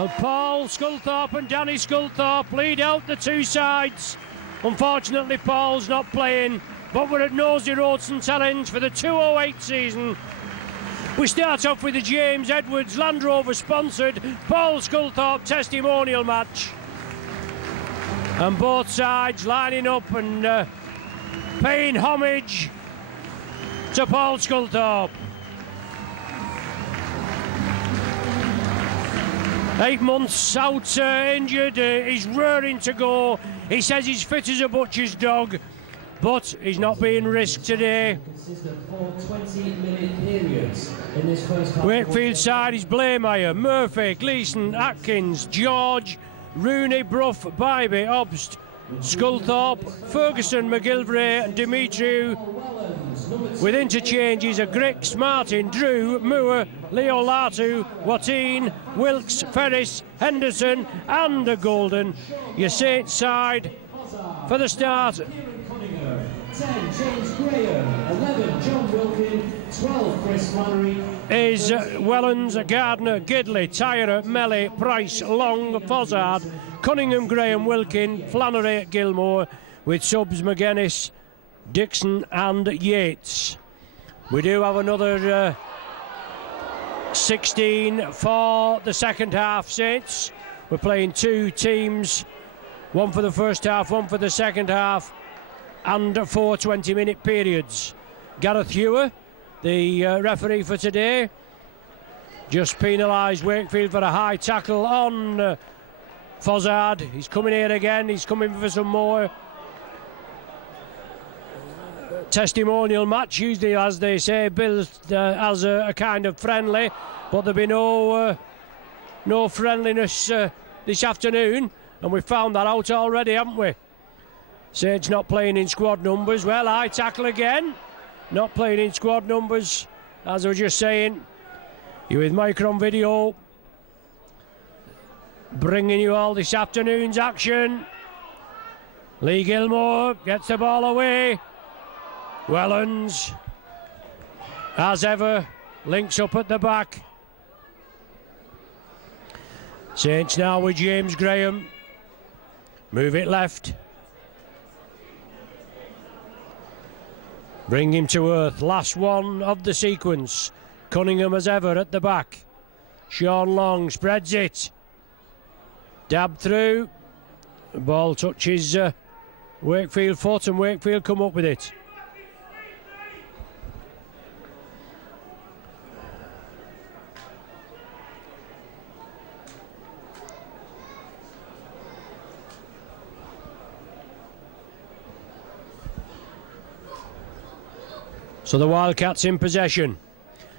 Well, Paul Sculthorpe and Danny Sculthorpe lead out the two sides. Unfortunately, Paul's not playing, but we're at Nosey Road St Helens for the 208 season. We start off with the James Edwards Land Rover sponsored Paul Sculthorpe testimonial match. And both sides lining up and paying homage to Paul Sculthorpe. 8 months out injured, he's raring to go. He says he's fit as a butcher's dog, but he's not being risked today. Wakefield side is Blameyer, Murphy, Gleeson, Atkins, George, Rooney, Brough, Bybee, Obst, Sculthorpe, Ferguson, McGilvray and Dimitriou, with interchanges of Grix, Martin, Drew, Moore, Leo Latu, Watine, Wilkes, Ferris, Henderson and the Golden. Your Saints side for the start. 10, James Graham. 11, John Wilkin. 12, Chris Flannery. Is Wellens, Gardner, Gidley, Tyrer, Melly, Price, Long, Fozzard, Cunningham, Graham, Wilkin, Flannery, Gilmore, with subs McGuinness, Dixon and Yates. We do have another 16 for the second half, Saints. We're playing two teams, one for the first half, one for the second half, and 4 20-minute periods. Gareth Hewer, the referee for today, just penalised Wakefield for a high tackle on Fozzard. He's coming here again, he's coming for some more. Testimonial match, usually, as they say, billed as a kind of friendly, but there'll be no friendliness this afternoon, and we've found that out already, haven't we? Saints not playing in squad numbers. Well, high tackle again, not playing in squad numbers, as I was just saying. You're with Micron Video, bringing you all this afternoon's action. Lee Gilmore gets the ball away. Wellens, as ever, links up at the back. Saints now with James Graham. Move it left. Bring him to earth. Last one of the sequence. Cunningham as ever at the back. Sean Long spreads it. Dab through. The ball touches Wakefield foot and Wakefield come up with it. So the Wildcats in possession.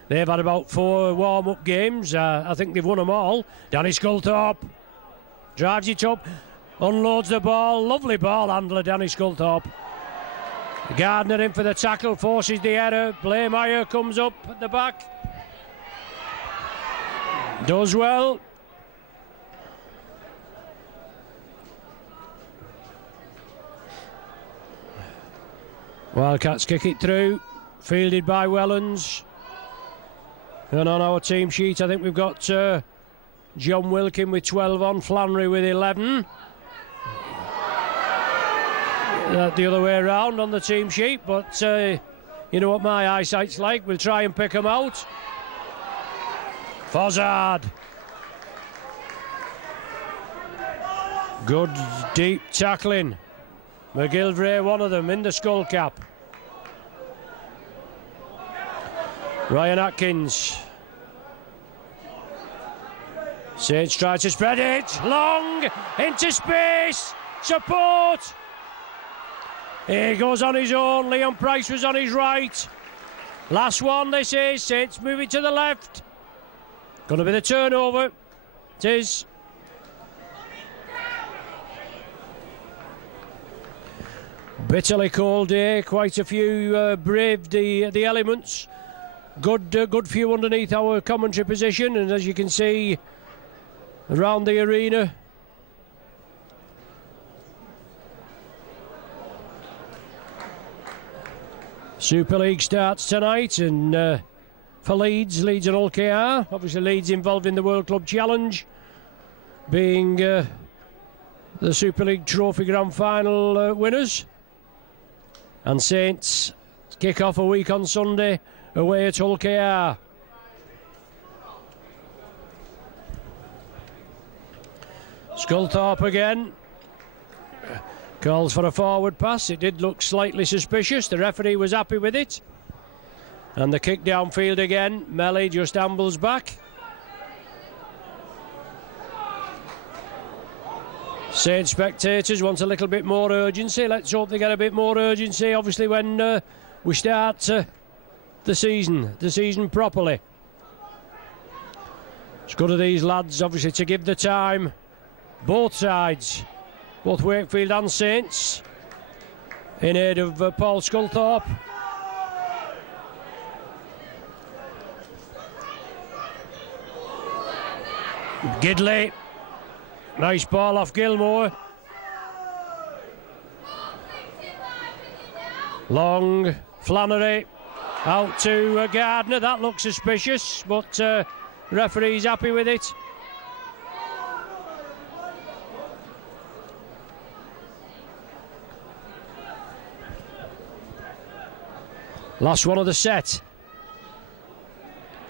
They've had about 4 warm-up games. I think they've won them all. Danny Sculthorpe drives it up, unloads the ball. Lovely ball handler, Danny Sculthorpe. Gardner in for the tackle, forces the error. Blameyer comes up at the back. Does well. Wildcats kick it through. Fielded by Wellens. And on our team sheet, I think we've got John Wilkin with 12 on, Flannery with 11. The other way around on the team sheet, but you know what my eyesight's like. We'll try and pick them out. Fozzard. Good deep tackling. McGilvray, one of them, in the skull cap. Ryan Atkins. Saints try to spread it. Long into space. Support. He goes on his own. Leon Price was on his right. Last one, they say. Saints move it to the left. Going to be the turnover. It is. Bitterly cold day. Quite a few braved the elements. Good few underneath our commentary position, and as you can see around the arena, Super League starts tonight, and for Leeds and Hull KR, obviously Leeds involved in the World Club Challenge, being the Super League Trophy Grand Final winners. And Saints kick off a week on Sunday away at Hull KR. Sculthorpe again. Calls for a forward pass. It did look slightly suspicious. The referee was happy with it. And the kick downfield again. Melly just ambles back. Saints spectators want a little bit more urgency. Let's hope they get a bit more urgency, obviously, when we start the season properly. It's good of these lads, obviously, to give the time. Both sides, both Wakefield and Saints, in aid of Paul Sculthorpe. Gidley, nice ball off Gilmore. Long, Flannery, out to Gardner. That looks suspicious, but referee's happy with it. Last one of the set.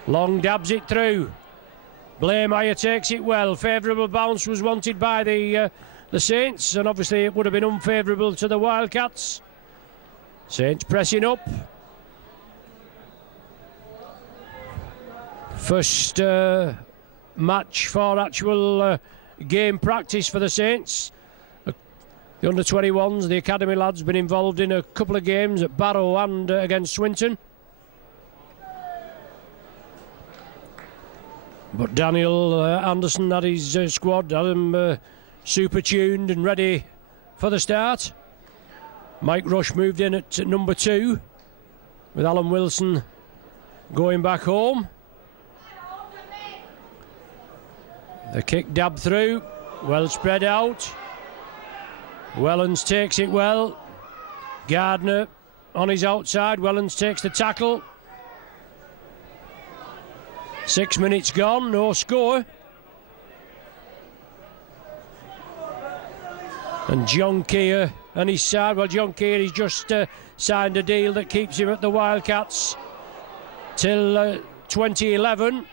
Long dabs it through. Blameyer takes it well. Favourable bounce was wanted by the Saints, and obviously it would have been unfavourable to the Wildcats. Saints pressing up. First match for actual game practice for the Saints. The under-21s, the academy lads, been involved in a couple of games at Barrow and against Swinton. But Daniel Anderson had his squad, had them super tuned and ready for the start. Mike Rush moved in at number 2, with Alan Wilson going back home. The kick dabbed through, well spread out. Wellens takes it well. Gardner on his outside. Wellens takes the tackle. 6 minutes gone, no score. And John Keir and his side. Well, John Keir has just signed a deal that keeps him at the Wildcats till 2011.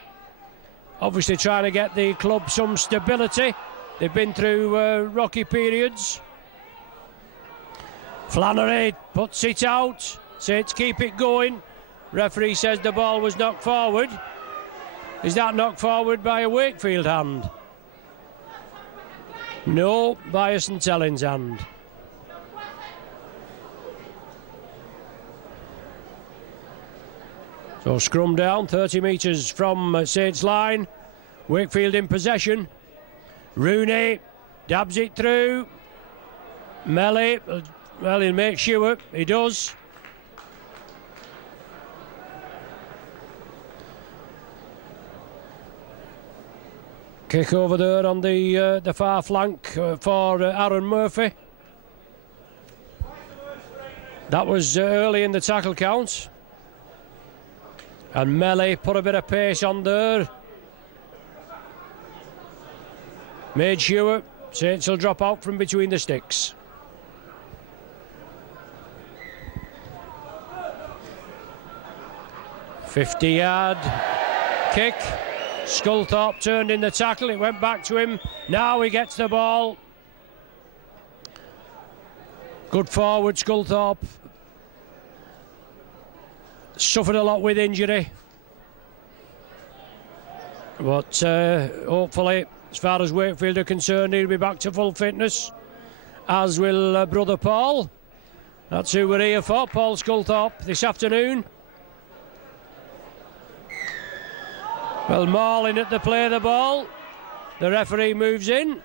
Obviously trying to get the club some stability. They've been through rocky periods. Flannery puts it out. Saints keep it going. Referee says the ball was knocked forward. Is that knocked forward by a Wakefield hand? No, by a St Helens hand. So scrum down, 30 metres from Saints line. Wakefield in possession. Rooney dabs it through. Melly, well, he'll make sure. He does. Kick over there on the far flank for Aaron Murphy. That was early in the tackle count. And Melly put a bit of pace on there. Made sure Saints will drop out from between the sticks. .50-yard kick. Sculthorpe turned in the tackle. It went back to him. Now he gets the ball. Good forward, Sculthorpe. Suffered a lot with injury. But hopefully, as far as Wakefield are concerned, he'll be back to full fitness. As will brother Paul. That's who we're here for, Paul Sculthorpe, this afternoon. Well, Marlin at the play of the ball. The referee moves in.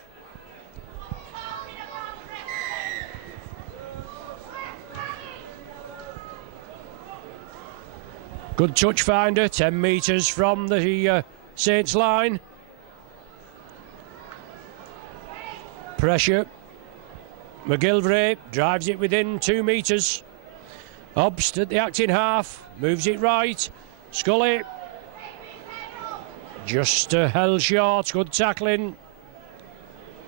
Good touch finder, 10 metres from the Saints line. Pressure. McGilvray drives it within 2 metres. Obst at the acting half, moves it right. Scully just held short, good tackling.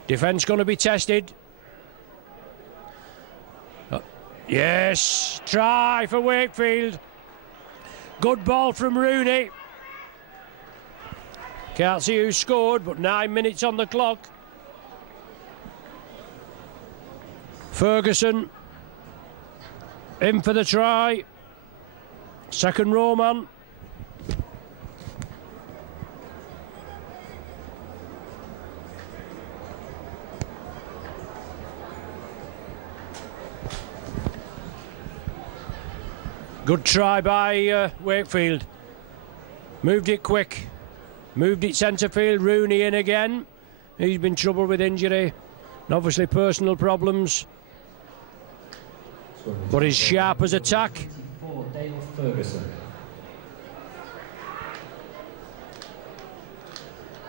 Defence going to be tested. Yes, try for Wakefield. Good ball from Rooney. Can't see who scored, but 9 minutes on the clock. Ferguson in for the try. Second row man. Good try by Wakefield. Moved it quick. Moved it centre field. Rooney in again. He's been troubled with injury and obviously personal problems. But he's sharp as attack.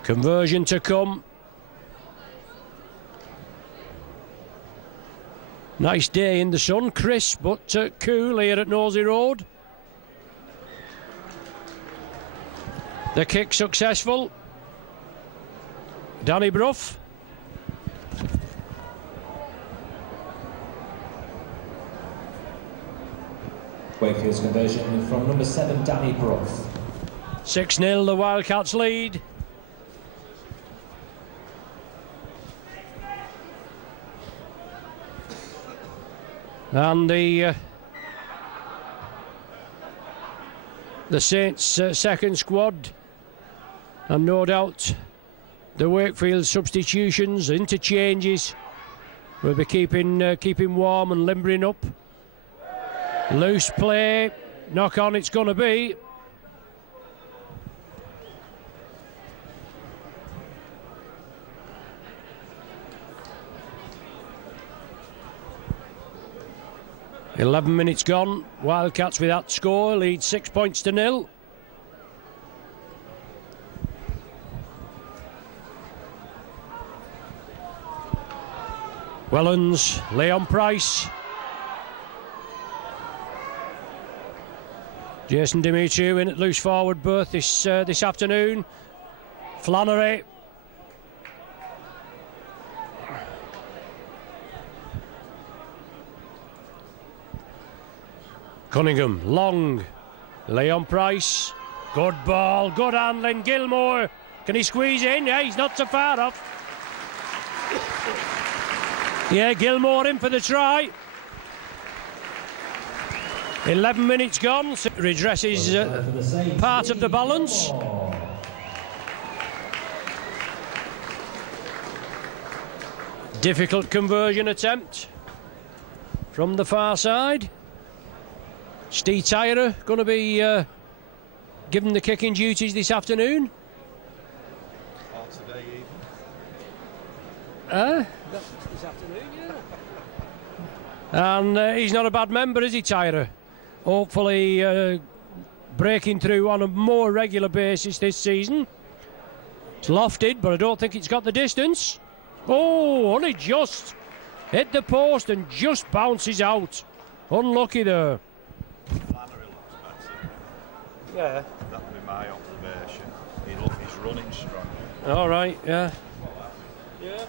Conversion to come. Nice day in the sun, crisp but cool here at Nosey Road. The kick successful. Danny Brough. Wakefield's conversion from number 7, Danny Brough. 6-0, the Wildcats lead. And the Saints' second squad, and no doubt the Wakefield substitutions, interchanges, will be keeping warm and limbering up. Loose play, knock on it's going to be. .11 minutes gone. Wildcats with that score lead 6 points to 0. Wellens, Leon Price. Jason Dimitriou in at loose forward berth this afternoon. Flannery. Cunningham, long. Leon Price. Good ball, good handling. Gilmore. Can he squeeze in? Yeah, he's not so far off. Yeah, Gilmore in for the try. 11 minutes gone. Redresses part of the balance. Difficult conversion attempt from the far side. Steve Tyrer going to be given the kicking duties this afternoon. Or today even. This afternoon, yeah. And he's not a bad member, is he, Tyrer? Hopefully breaking through on a more regular basis this season. It's lofted, but I don't think it's got the distance. Oh, only just hit the post and just bounces out. Unlucky there. Flannery looks better. Yeah. That would be my observation. He's running strong. All right, yeah. Yeah.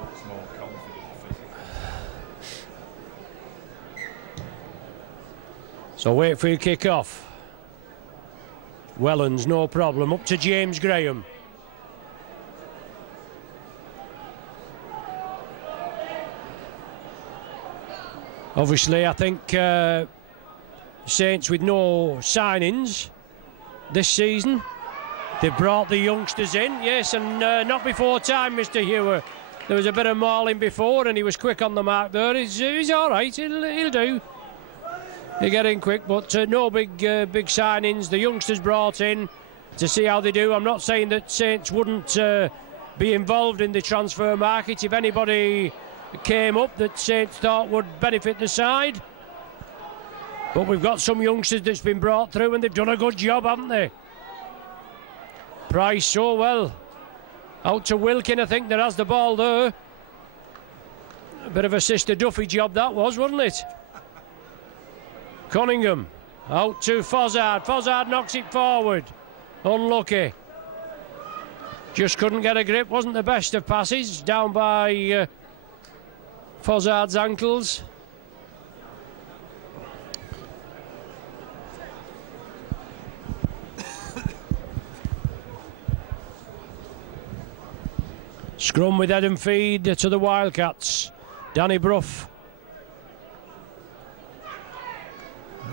Looks more confident physically. So wait for your kick off. Wellens, no problem. Up to James Graham. Obviously, I think Saints with no signings this season. They've brought the youngsters in, yes, and not before time, Mr. Hewer. There was a bit of mauling before, and he was quick on the mark there. He's all right. He'll do. They get in quick, but no big signings. The youngsters brought in to see how they do. I'm not saying that Saints wouldn't be involved in the transfer market if anybody came up that Saints thought would benefit the side. But we've got some youngsters that's been brought through, and they've done a good job, haven't they? Price, so well. Out to Wilkin, I think, that has the ball there. A bit of a Sister Duffy job that was, wasn't it? Cunningham, out to Fozzard. Fozzard knocks it forward. Unlucky. Just couldn't get a grip, wasn't the best of passes, down by Fozzard's ankles. Scrum with head and feed to the Wildcats. Danny Brough.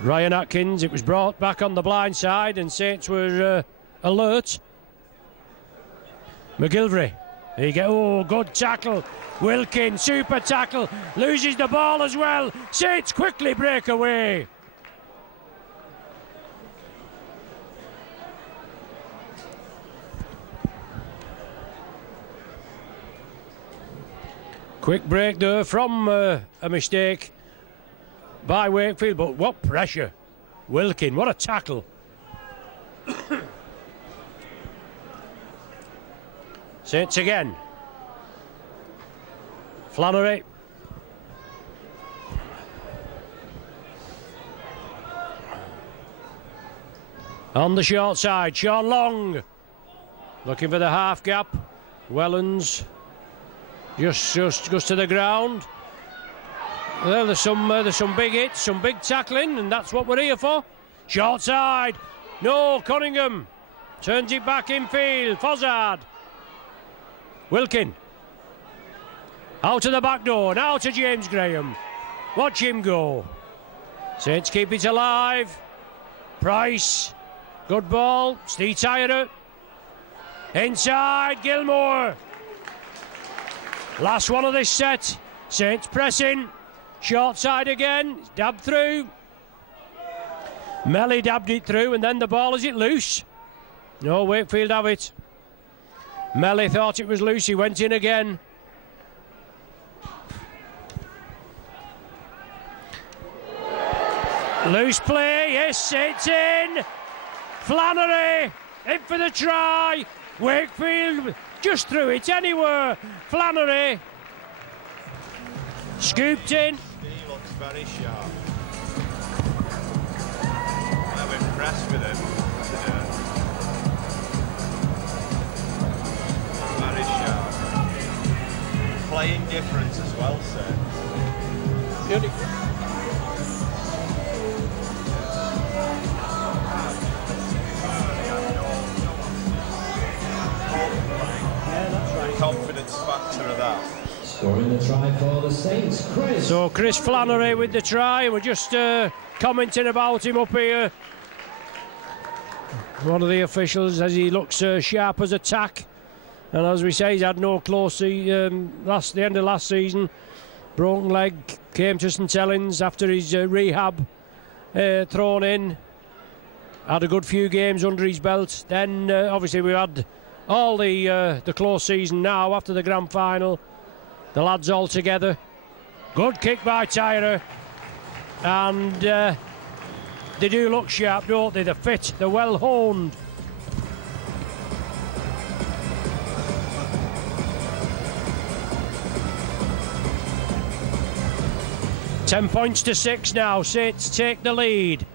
Ryan Atkins, it was brought back on the blind side and Saints were alert. McGilvery, there you go, oh, good tackle. Wilkin, super tackle, loses the ball as well. Saints quickly break away. Quick break there from a mistake by Wakefield, but what pressure. Wilkin, what a tackle. Saints again. Flannery. On the short side, Sean Long. Looking for the half gap. Wellens. Just goes to the ground. Well, there's some big hits, some big tackling, and that's what we're here for. Short side. No, Cunningham. Turns it back in field. Fozzard. Wilkin. Out to the back door. Now to James Graham. Watch him go. Saints keep it alive. Price. Good ball. Steve Tyrer. Inside. Gilmore. Last one of this set. Saints pressing. Short side again. Dabbed through. Melly dabbed it through, and then the ball, is it loose? No, Wakefield have it. Melly thought it was loose. He went in again. Loose play. Yes, it's in. Flannery in for the try. Wakefield just threw it anywhere. Flannery scooped in. He looks very sharp. I'm impressed with him today. Very sharp. Playing difference as well, sir. Beautiful. Confidence factor of that. Scoring the try for the Saints, Chris. So Chris Flannery with the try. We're just commenting about him up here. One of the officials, as he looks sharp as a tack. And as we say, he's had no close the end of last season. Broken leg, came to St Helens after his rehab, thrown in. Had a good few games under his belt. Then obviously we had all the close season now after the grand final. The lads all together. Good kick by Tyrer. And they do look sharp, don't they? They're fit, they're well honed. £10-6 now. Saints take the lead.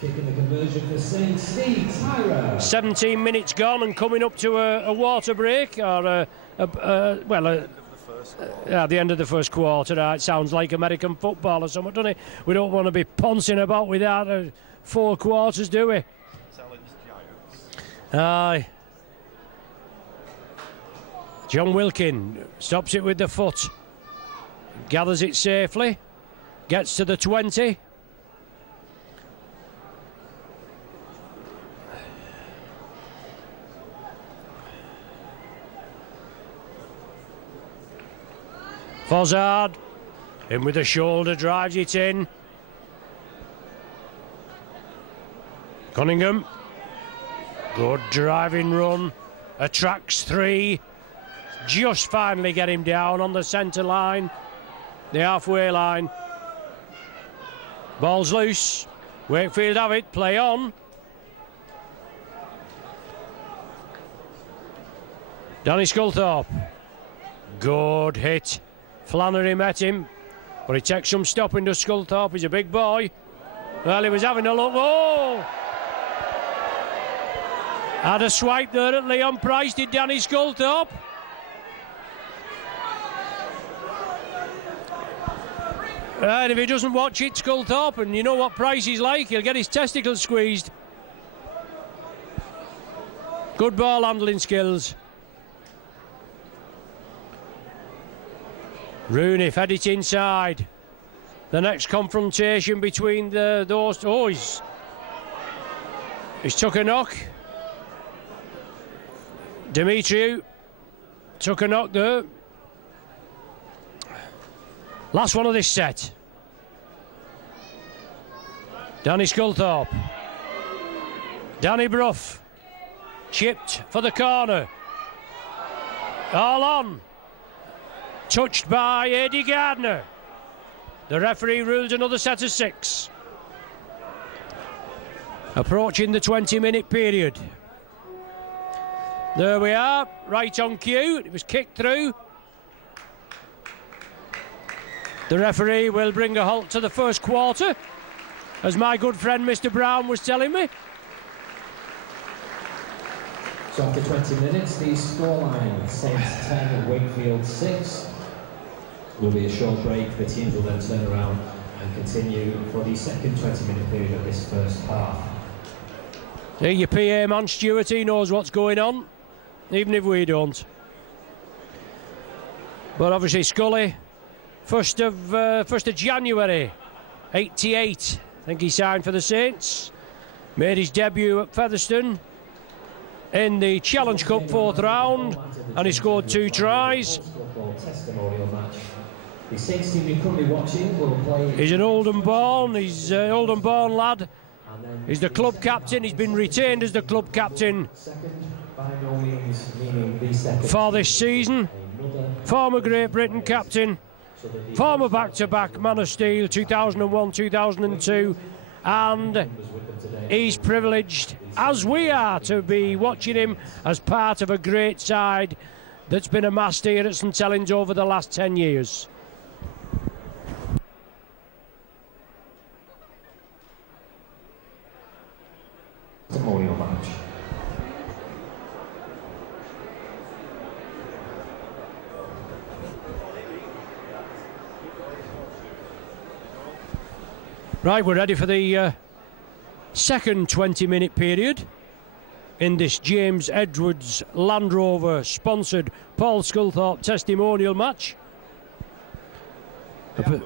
Kicking the conversion for Saints, Steve Tyrer. 17 minutes gone and coming up to a water break, or at the end of the first quarter. It sounds like American football or something, doesn't it? We don't want to be poncing about without 4 quarters, do we? Aye. John Wilkin stops it with the foot, gathers it safely, gets to the 20. Fozzard in with the shoulder, drives it in. Cunningham, good driving run, attracts 3. Just finally get him down on the centre line, the halfway line. Ball's loose. Wakefield have it, play on. Danny Sculthorpe, good hit. Flannery met him, but he takes some stopping to Sculthorpe. He's a big boy. Well, he was having a look. Oh! Had a swipe there at Leon Price, did Danny Sculthorpe. And if he doesn't watch it, Sculthorpe, and you know what Price is like, he'll get his testicles squeezed. Good ball handling skills. Rooney fed it inside. The next confrontation between those... Oh, he's took a knock. Demetriou took a knock there. Last one of this set. Danny Sculthorpe. Danny Brough. Chipped for the corner. All on. Touched by Eddie Gardner. The referee ruled another set of 6. Approaching the 20-minute period. There we are, right on cue. It was kicked through. The referee will bring a halt to the first quarter, as my good friend Mr. Brown was telling me. So after 20 minutes, the scoreline, Saints 10, Wakefield 6. Will be a short break. The teams will then turn around and continue for the second 20-minute period of this first half. Hey, your PA man Stuart, he knows what's going on, even if we don't. But obviously Scully, 1st of January, 88. I think he signed for the Saints. Made his debut at Featherstone in the Challenge Cup 4th round, and he scored 2 tries. The Saints team you're currently watching will play. He's an Oldham born, he's an Oldham born lad. He's the club captain, he's been retained as the club captain for this season. Former Great Britain captain, former back-to-back Man of Steel 2001-2002, and he's privileged, as we are, to be watching him as part of a great side that's been amassed here at St Helens over the last 10 years. Testimonial match. Right, we're ready for the second 20-minute period in this James Edwards Land Rover sponsored Paul Sculthorpe testimonial match. Did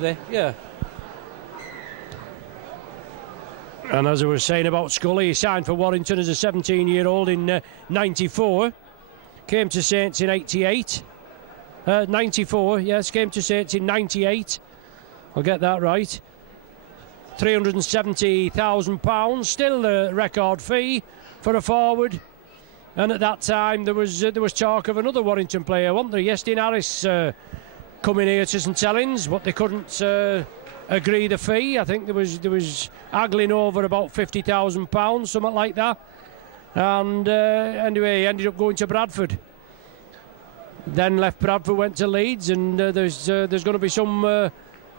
they? Yeah. And as I was saying about Scully, he signed for Warrington as a 17-year-old in 94. Came to Saints in 88. 94, yes, came to Saints in 98. I'll get that right. £370,000, still the record fee for a forward. And at that time there was talk of another Warrington player, wasn't there? Yestin Harris coming here to St Helens, but they couldn't agree the fee. I think there was haggling over about £50,000, something like that. And anyway, he ended up going to Bradford. Then left Bradford, went to Leeds, and there's going to be some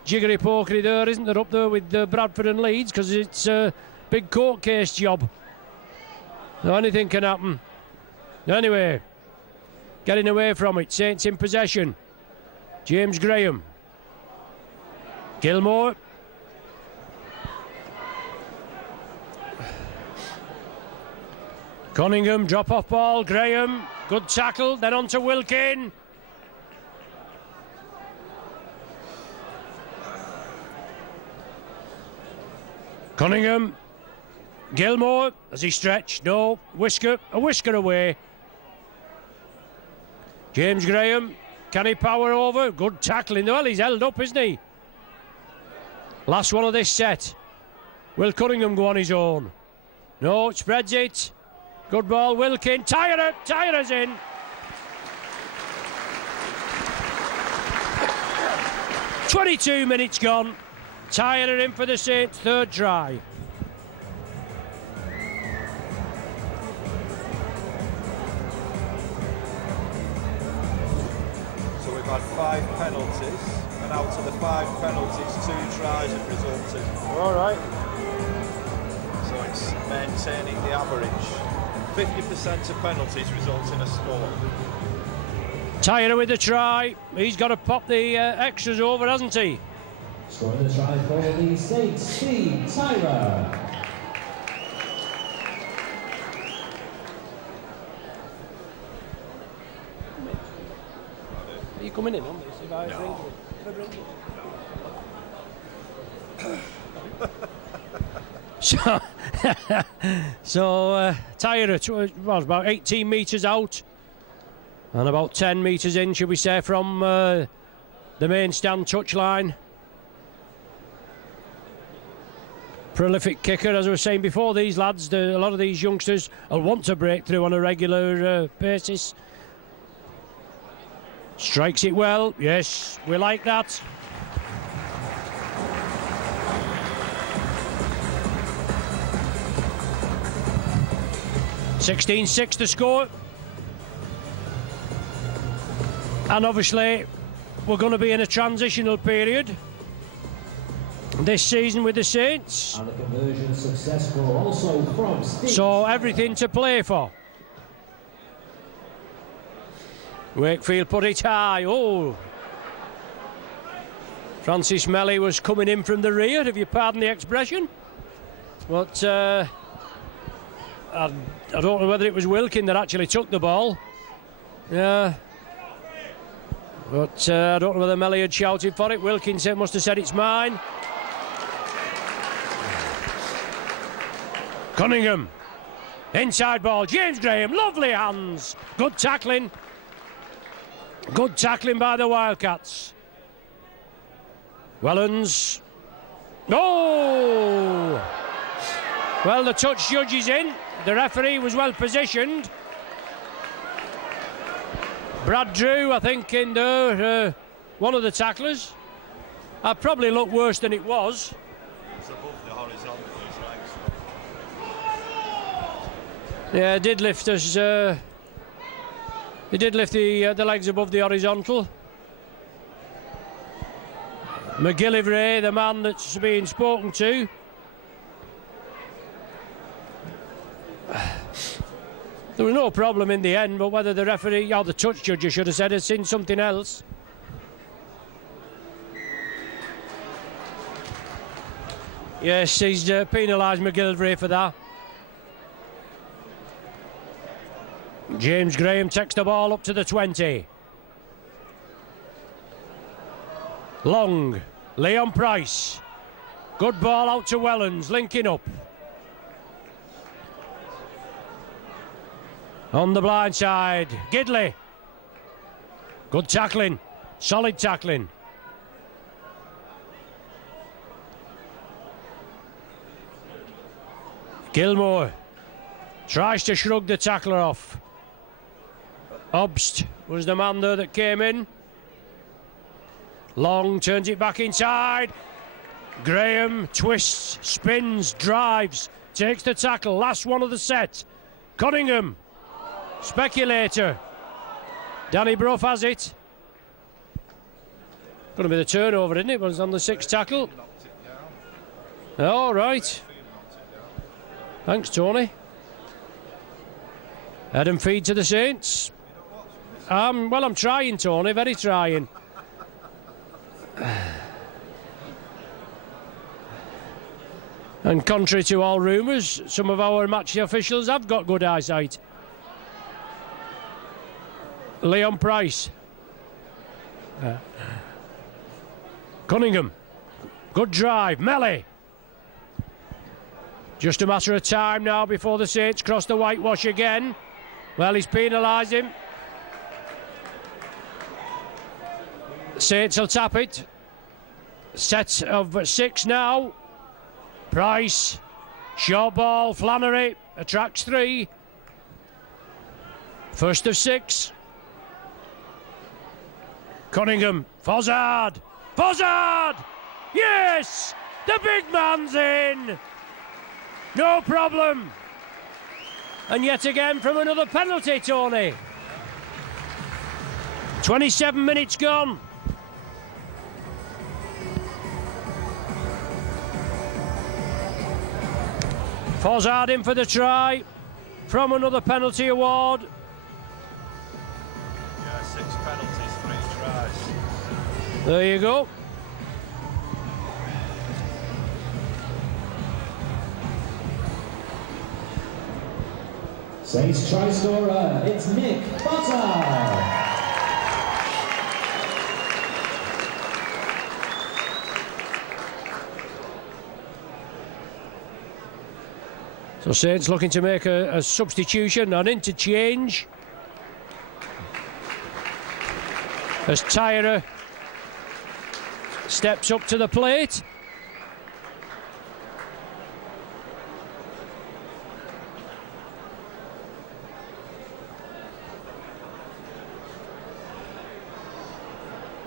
jiggery pokery there, isn't there, up there with Bradford and Leeds, because it's a big court case job. So anything can happen. Anyway, getting away from it, Saints in possession. James Graham. Gilmore. Cunningham, drop off ball. Graham, good tackle, then on to Wilkin. Cunningham. Gilmore, as he stretched, no, a whisker away. James Graham, can he power over? Good tackling, well, he's held up, isn't he? Last one of this set. Will Cunningham go on his own? No, spreads it. Good ball, Wilkin. Tyer's in. "22 minutes gone. Tyer in for the Saints' third try. So we've had 5 penalties, and out of the 5 penalties, 2 tries have resulted. All right. So it's maintaining the average. 50% of penalties result in a score. Tyra with the try. He's got to pop the extras over, hasn't he? Scoring the try for the Saints, Steve Tyra. Are you coming in on this? If I bring So Tyra was about 18 metres out and about 10 metres in, should we say, from the main stand touchline. Prolific kicker, as I was saying before. These lads, a lot of these youngsters will want to break through on a regular basis. Strikes it well. Yes, we like that. (16-6) the score. And obviously we're going to be in a transitional period this season with the Saints. And the conversion successful also from Steve. So everything to play for. Wakefield put it high. Oh, Francis Melly was coming in from the rear, if you pardon the expression. But I don't know whether it was Wilkin that actually took the ball. Yeah. But I don't know whether Melly had shouted for it. Wilkin must have said it's mine. Cunningham. Inside ball. James Graham. Lovely hands. Good tackling. Good tackling by the Wildcats. Wellens. Oh! Well, the touch judge is in. The referee was well positioned. Brad Drew, I think, in there, one of the tacklers. I probably looked worse than it was. It's above the horizontal, his legs. Yeah, it did lift us. He did lift the legs above the horizontal. McGillivray, the man that's being spoken to. There was no problem in the end, but whether the referee or the touch judge, I should have said, has seen something else. Yes, he's penalised McGillivray for that. James Graham takes the ball up to the 20. Long, Leon Price. Good ball out to Wellens, linking up. On the blind side, Gidley. Good tackling, solid tackling. Gilmore tries to shrug the tackler off. Obst was the man there that came in. Long turns it back inside. Graham twists, spins, drives, takes the tackle. Last one of the set. Cunningham, speculator. Danny Bruff has it. Going to be the turnover, isn't it? But it's on the sixth tackle. All right. Thanks, Tony. Head and feed to the Saints. Well, I'm trying, Tony, very trying. And contrary to all rumours, some of our match officials have got good eyesight. Leon Price. Cunningham. Good drive. Melly. Just a matter of time now before the Saints cross the whitewash again. Well, he's penalised him. Saints will tap it. Set of 6 now. Price. Short ball. Flannery attracts 3. First of 6. Cunningham. Fozzard. Fozzard! Yes! The big man's in! No problem. And yet again from another penalty, Tony. 27 minutes gone. Fozzard in for the try from another penalty award. Yeah, 6 penalties, 3 tries. There you go. Saints try scorer, it's Nick Potter. So Saints looking to make a substitution, an interchange. As Tyra steps up to the plate.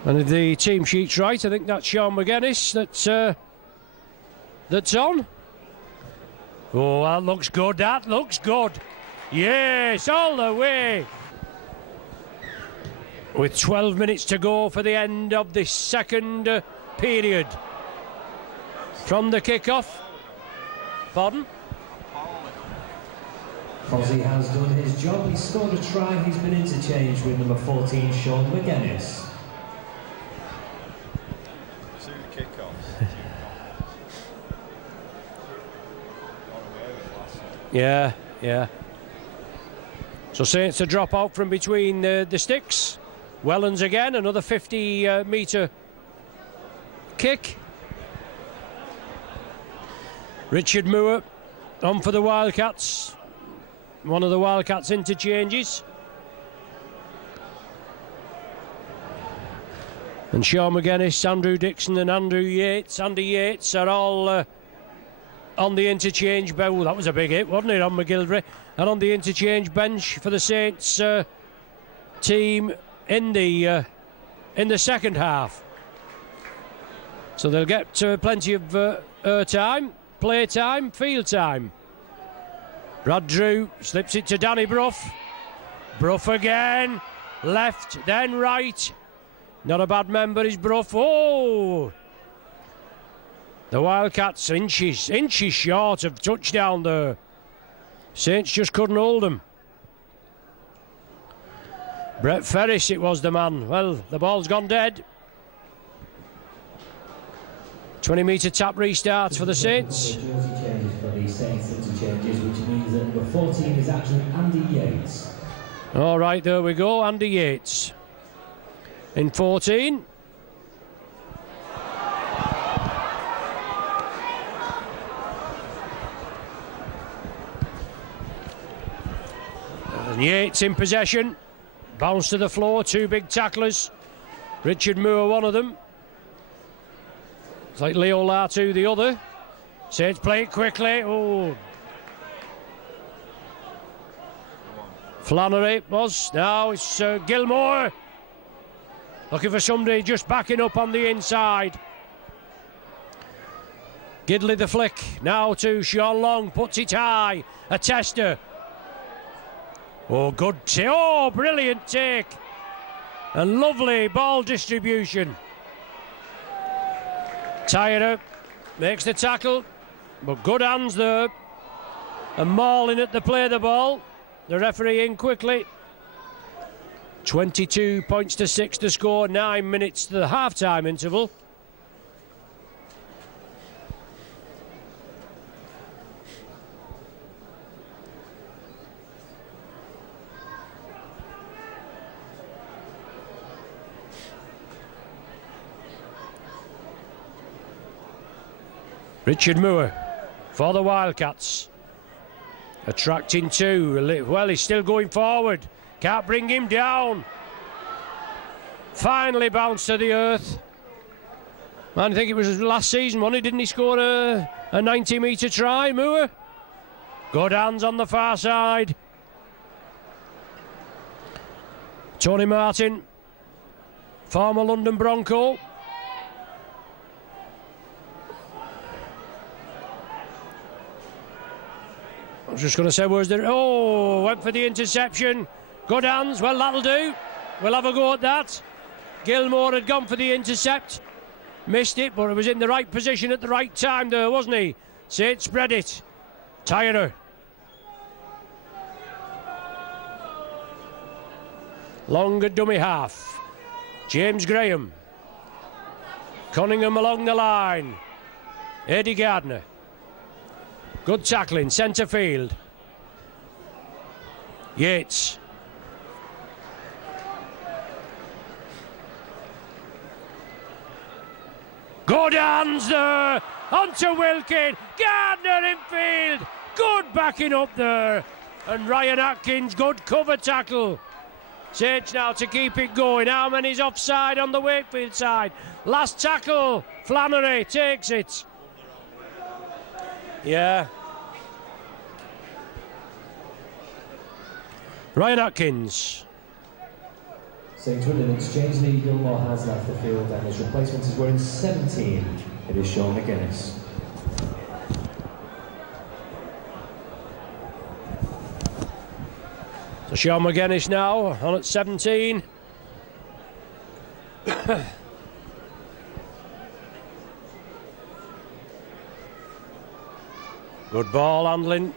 And if the team sheet's right, I think that's Sean McGuinness that's on. Oh, that looks good, that looks good. Yes, all the way. With 12 minutes to go for the end of the second period. From the kick-off. Pardon? Fozzie has done his job. He's scored a try. He's been interchanged with number 14, Sean McGuinness. 2 kickoffs. Yeah. So Saints to drop out from between the sticks. Wellens again, another 50-metre kick. Richard Moore on for the Wildcats. One of the Wildcats interchanges. And Sean McGuinness, Andrew Dixon and Andy Yates are all on the interchange bench. Oh, that was a big hit, wasn't it, on McGilvery? And on the interchange bench for the Saints team in the second half. So they'll get plenty of airtime, play time, field time. Brad Drew slips it to Danny Brough. Brough again, left, then right. Not a bad member is Brough. Oh! The Wildcats inches short of touchdown there. Saints just couldn't hold them. Brett Ferris, it was the man. Well, the ball's gone dead. 20-metre tap restarts for the Saints. For the Saints interchanges, which means that number 14 is actually Andy Yates. All right, there we go. Andy Yates in 14. And Yates in possession. Bounce to the floor, 2 big tacklers. Richard Moore, one of them. It's like Leo Latu, the other. Saints play it quickly. Oh. Flannery was. Now it's Gilmore. Looking for somebody just backing up on the inside. Gidley the flick. Now to Sean Long. Puts it high. A tester. Oh, good. Oh, brilliant take. And lovely ball distribution. Tyra makes the tackle. But good hands there. And mauling at the play of the ball. The referee in quickly. 22 points to 6 to score. 9 minutes to the half-time interval. Richard Moore for the Wildcats. Attracting 2. Well, he's still going forward. Can't bring him down. Finally bounced to the earth. Man, I think it was last season, wasn't it? Didn't he score a 90-metre try, Moore? Good hands on the far side. Tony Martin, former London Bronco. I was just going to say, where's the... Oh, went for the interception. Good hands. Well, that'll do. We'll have a go at that. Gilmore had gone for the intercept. Missed it, but it was in the right position at the right time there, wasn't he? Saints spread it. Tyrer. Longer dummy half. James Graham. Cunningham along the line. Eddie Gardner. Good tackling, centre field. Yates. Good hands there. Onto Wilkin. Gardner in field. Good backing up there. And Ryan Atkins, good cover tackle. Saints now to keep it going. How many's offside on the Wakefield side? Last tackle. Flannery takes it. Yeah. Ryan Atkins. Saints with an exchange. Lee Gilmore has left the field and his replacement is wearing 17. It is Sean McGuinness. So Sean McGuinness now on at 17. Good ball handling.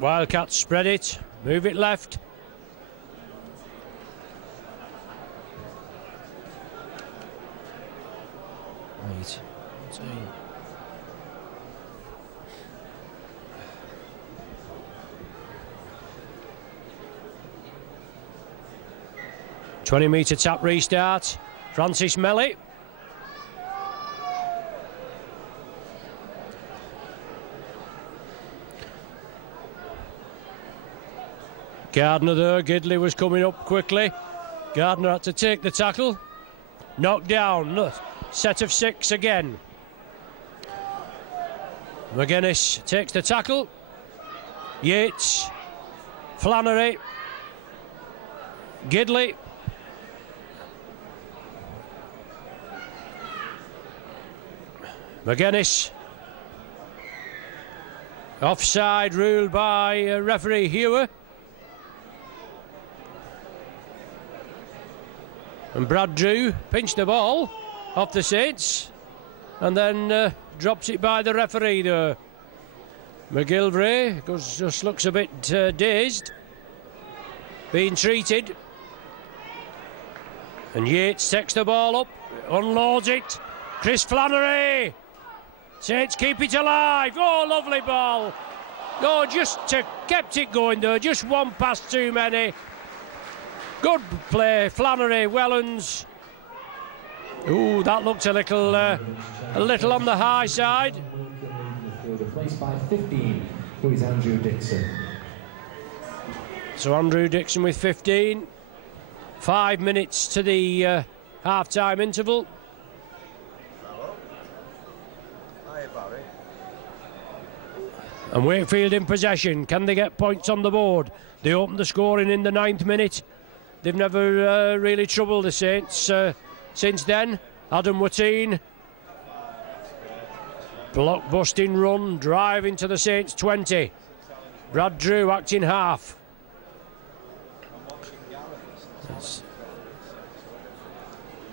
Wildcats spread it. Move it left. Right. 20-metre tap restart. Francis Melly. Gardner there. Gidley was coming up quickly. Gardner had to take the tackle. Knocked down. Set of 6 again. McGuinness takes the tackle. Yates. Flannery. Gidley. McGuinness. Offside ruled by referee Hewer. And Brad Drew pinched the ball off the Saints and then drops it by the referee there. McGilvray just looks a bit dazed, being treated. And Yates takes the ball up, unloads it. Chris Flannery. Saints keep it alive. Oh, lovely ball. Oh, just kept it going there. Just one pass too many. Good play, Flannery, Wellens. Ooh, that looked a little on the high side. Replaced by 15, who is Andrew Dixon. So Andrew Dixon with 15. 5 minutes to the half-time interval. And Wakefield in possession. Can they get points on the board? They opened the scoring in the 9th minute. They've never really troubled the Saints since then. Adam Watteen. Block-busting run, drive into the Saints 20. Brad Drew acting half.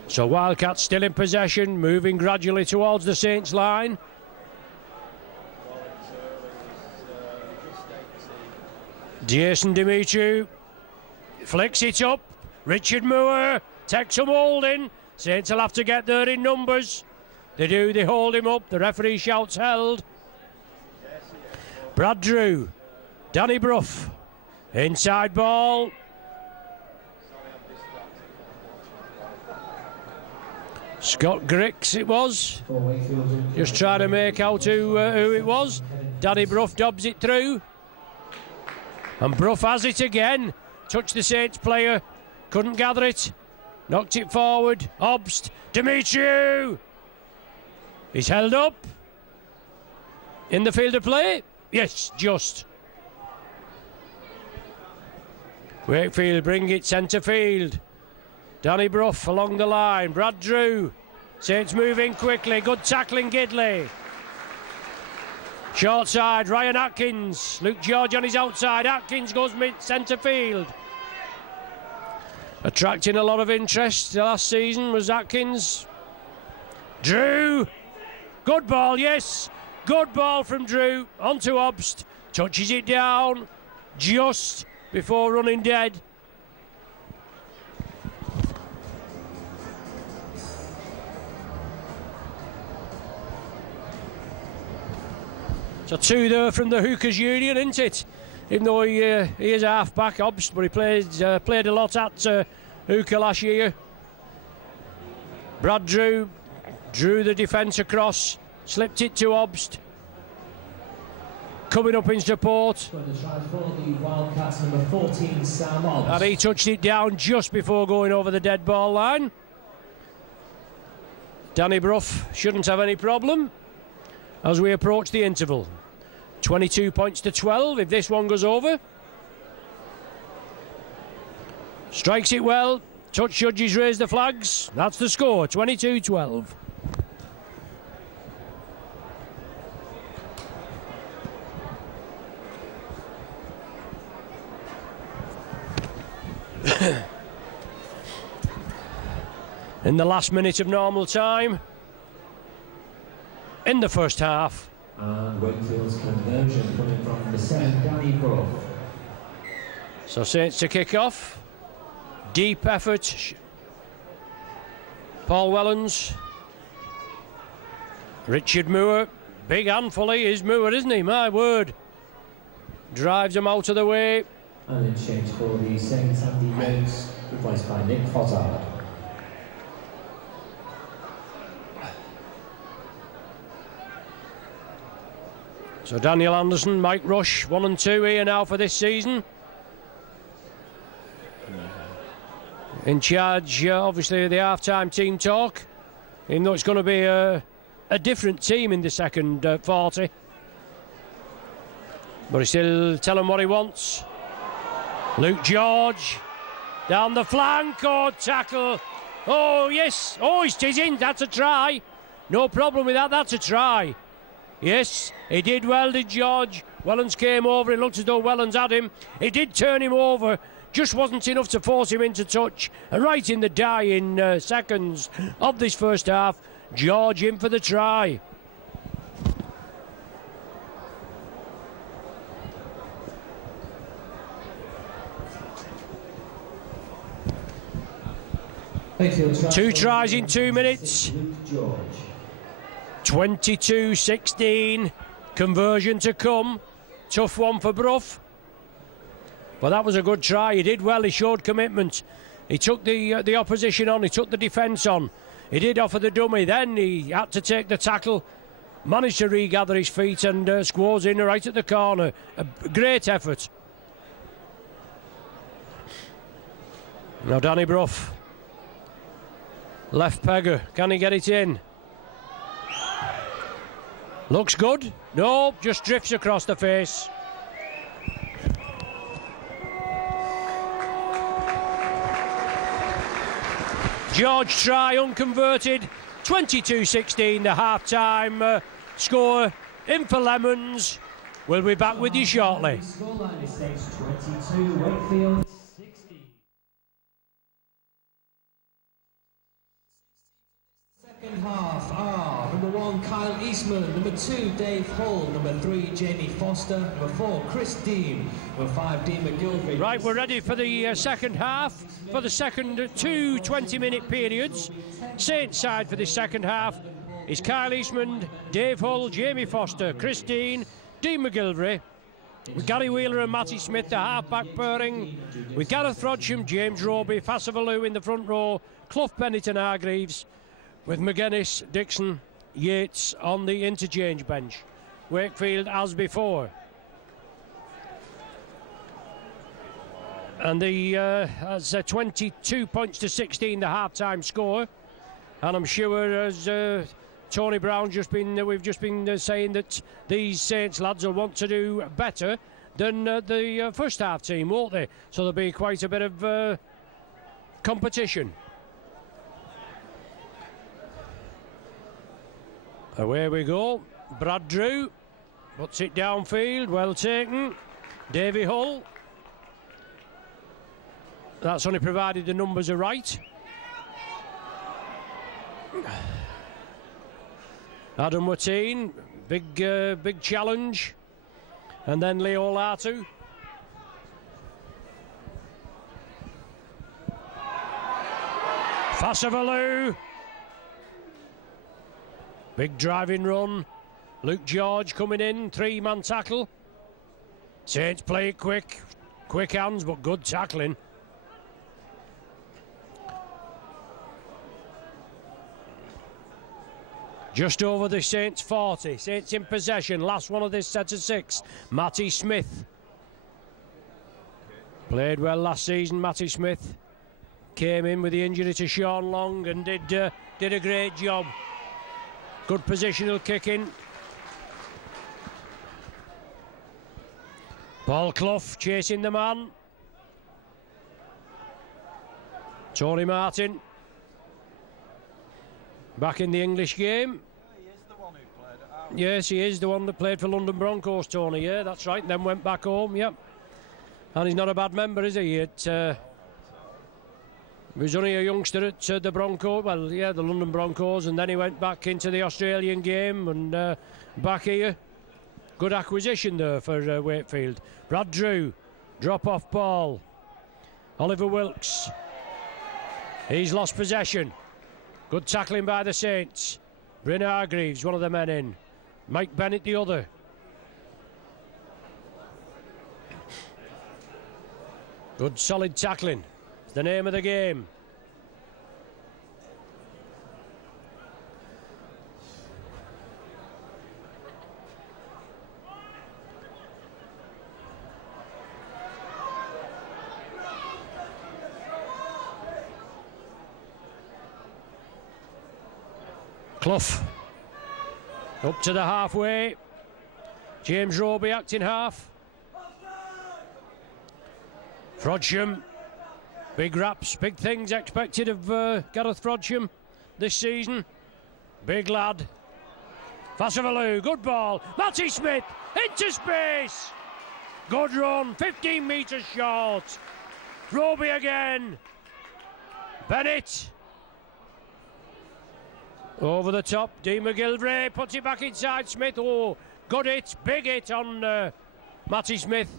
So Wildcats still in possession, moving gradually towards the Saints line. Jason Dimitriou flicks it up. Richard Moore takes some holding. Saints will have to get there in numbers. They do, they hold him up. The referee shouts held. Brad Drew. Danny Brough. Inside ball. Scott Griggs it was. Just trying to make out who it was. Danny Brough dobs it through. And Brough has it again. Touched the Saints player. Couldn't gather it. Knocked it forward. Obst. Dimitriou. He's held up. In the field of play. Yes, just. Wakefield bring it centre field. Danny Brough along the line. Brad Drew. Saints moving quickly. Good tackling, Gidley. Short side, Ryan Atkins. Luke George on his outside. Atkins goes mid-centre field. Attracting a lot of interest last season was Atkins. Drew. Good ball, yes. Good ball from Drew. Onto Obst. touches it down just before running dead. So 2 there from the Hookers Union, isn't it? Even though he is a half-back, Obst, but he played a lot at Hooker last year. Brad drew the defence across, slipped it to Obst. Coming up in support. Number 14, Sam Obst. And he touched it down just before going over the dead ball line. Danny Brough shouldn't have any problem as we approach the interval. 22 points to 12 if this one goes over. Strikes it well. Touch judges raise the flags. That's the score, 22-12. In the last minute of normal time in the first half. And Wakefield's conversion coming from the 7, Danny Brough. So Saints to kick off. Deep effort. Paul Wellens. Richard Moore. Big handful he is, Moore, isn't he? My word. Drives him out of the way. And in change for the Saints, Andy Yates, replaced by Nick Fozzard. So Daniel Anderson, Mike Rush, 1 and 2 here now for this season. In charge, obviously, of the half-time team talk. Even though it's going to be a different team in the second 40. But he's still telling what he wants. Luke George, down the flank, oh, tackle. Oh, yes, oh, he's in, that's a try. No problem with that, that's a try. Yes, he did well, did George. Wellens came over, it looked as though Wellens had him. He did turn him over, just wasn't enough to force him into touch. And right in the dying seconds of this first half, George in for the try. Two tries in 2 minutes. 22-16. Conversion to come. Tough one for Brough. But that was a good try. He did well. He showed commitment. He took the opposition on. He took the defence on. He did offer the dummy. Then he had to take the tackle. Managed to regather his feet and squares in right at the corner. A great effort. Now Danny Brough. Left pegger. Can he get it in? Looks good. No, just drifts across the face. George try unconverted. 22-16 the half-time score. In for Lemons. We'll be back with you shortly. Scoreline is 22, Wakefield 60. Second half are number 1 Kyle Eastman, number 2 Dave Hull, number 3 Jamie Foster, number 4 Chris Dean, number 5 Dean McGilvey. Right, we're ready for the second half, for the second 2 20-minute periods. Saints side for the second half is Kyle Eastman, Dave Hull, Jamie Foster, Chris Dean, Dean McGilvey, with Gary Wheeler and Matty Smith, the half-back pairing, with Gareth Frodsham, James Roby, Fassavalu in the front row, Clough, Bennett and Hargreaves, with McGuinness, Dixon, Yates on the interchange bench. Wakefield as before. And as 22 points to 16 the half-time score. And I'm sure as Tony Brown we've just been saying that these Saints lads will want to do better than the first half team, won't they? So there'll be quite a bit of competition. Away we go. Brad Drew puts it downfield, well taken. Davy Hull. That's only provided the numbers are right. Adam Watine, big challenge. And then Leo Latu. Fassavalu. Big driving run. Luke George coming in, 3-man tackle. Saints play it quick. Quick hands, but good tackling. Just over the Saints 40. Saints in possession. Last one of this set of 6. Matty Smith. Played well last season, Matty Smith. Came in with the injury to Sean Long and did a great job. Good positional kicking. Paul Clough chasing the man. Tony Martin. Back in the English game. He is the one who played at Albion. Yes, he is the one that played for London Broncos, Tony. Yeah, that's right. And then went back home, yep. And he's not a bad member, is he? He was only a youngster at the Broncos. Well, yeah, the London Broncos. And then he went back into the Australian game and back here. Good acquisition there for Wakefield. Brad Drew, drop-off ball. Oliver Wilkes. He's lost possession. Good tackling by the Saints. Bryn Hargreaves, one of the men in. Mike Bennett, the other. Good solid tackling. It's the name of the game. Clough up to the halfway. James Roby acting half. Frodsham, big raps, big things expected of Gareth Frodsham this season. Big lad. Fassavalu, good ball. Matty Smith into space. Good run, 15 metres short. Roby again. Bennett. Over the top, Dean McGilvray puts it back inside Smith. Oh, good hit, big hit on Matty Smith.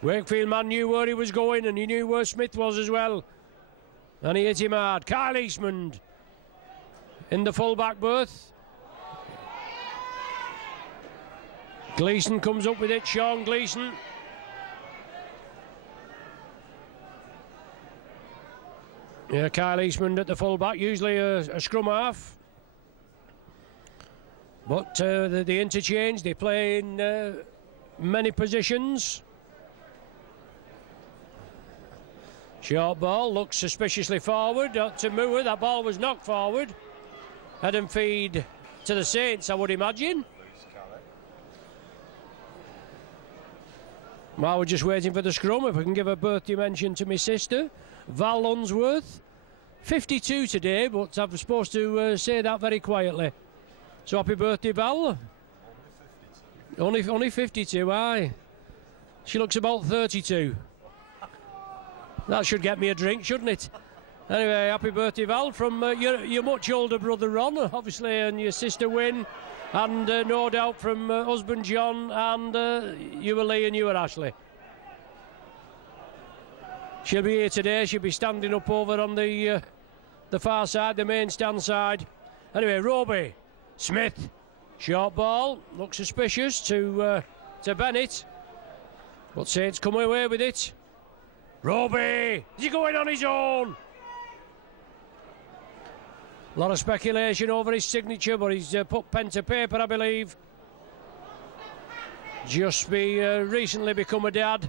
Wakefield man knew where he was going and he knew where Smith was as well. And he hit him hard. Kyle Eastman in the full-back berth. Gleeson comes up with it, Sean Gleeson. Yeah, Kyle Eastman at the full-back, usually a scrum half. But the interchange, they play in many positions. Short ball, looks suspiciously forward to Moore. That ball was knocked forward. Head and feed to the Saints, I would imagine. Well, we're just waiting for the scrum. If I can give a birthday mention to my sister, Val Unsworth. 52 today, but I'm supposed to say that very quietly. So happy birthday, Val. Only 52, aye. She looks about 32. That should get me a drink, shouldn't it? Anyway, happy birthday, Val, from your much older brother Ron, obviously, and your sister Wynne, and no doubt from husband John, and you were Lee and you were Ashley. She'll be here today. She'll be standing up over on the far side, the main stand side. Anyway, Roby, Smith, short ball, looks suspicious to Bennett, but Saints come away with it. Roby, is he going on his own? A lot of speculation over his signature, but he's put pen to paper, I believe. Just recently become a dad.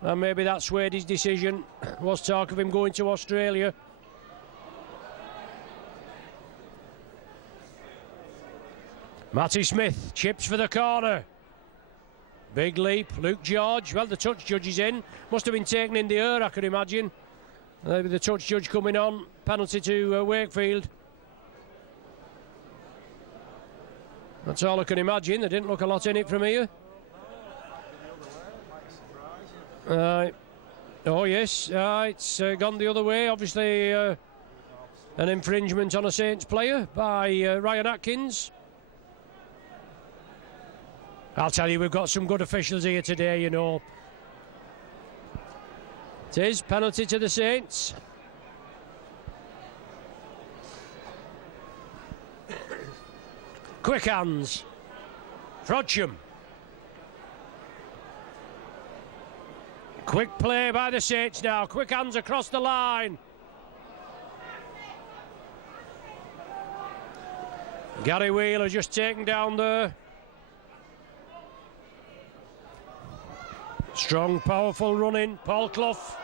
And maybe that swayed his decision. Was talk of him going to Australia. Matty Smith chips for the corner. Big leap, Luke George. Well, the touch judge is in. Must have been taken in the air, I could imagine. Maybe the touch judge coming on. Penalty to Wakefield. That's all I can imagine. There didn't look a lot in it from here. Oh yes, it's gone the other way. Obviously an infringement on a Saints player by Ryan Atkins. I'll tell you, we've got some good officials here today, you know. It is penalty to the Saints. Quick hands. Frodsham. Quick play by the Saints now. Quick hands across the line. Gary Wheeler just taken down there. Strong, powerful running. Paul Clough.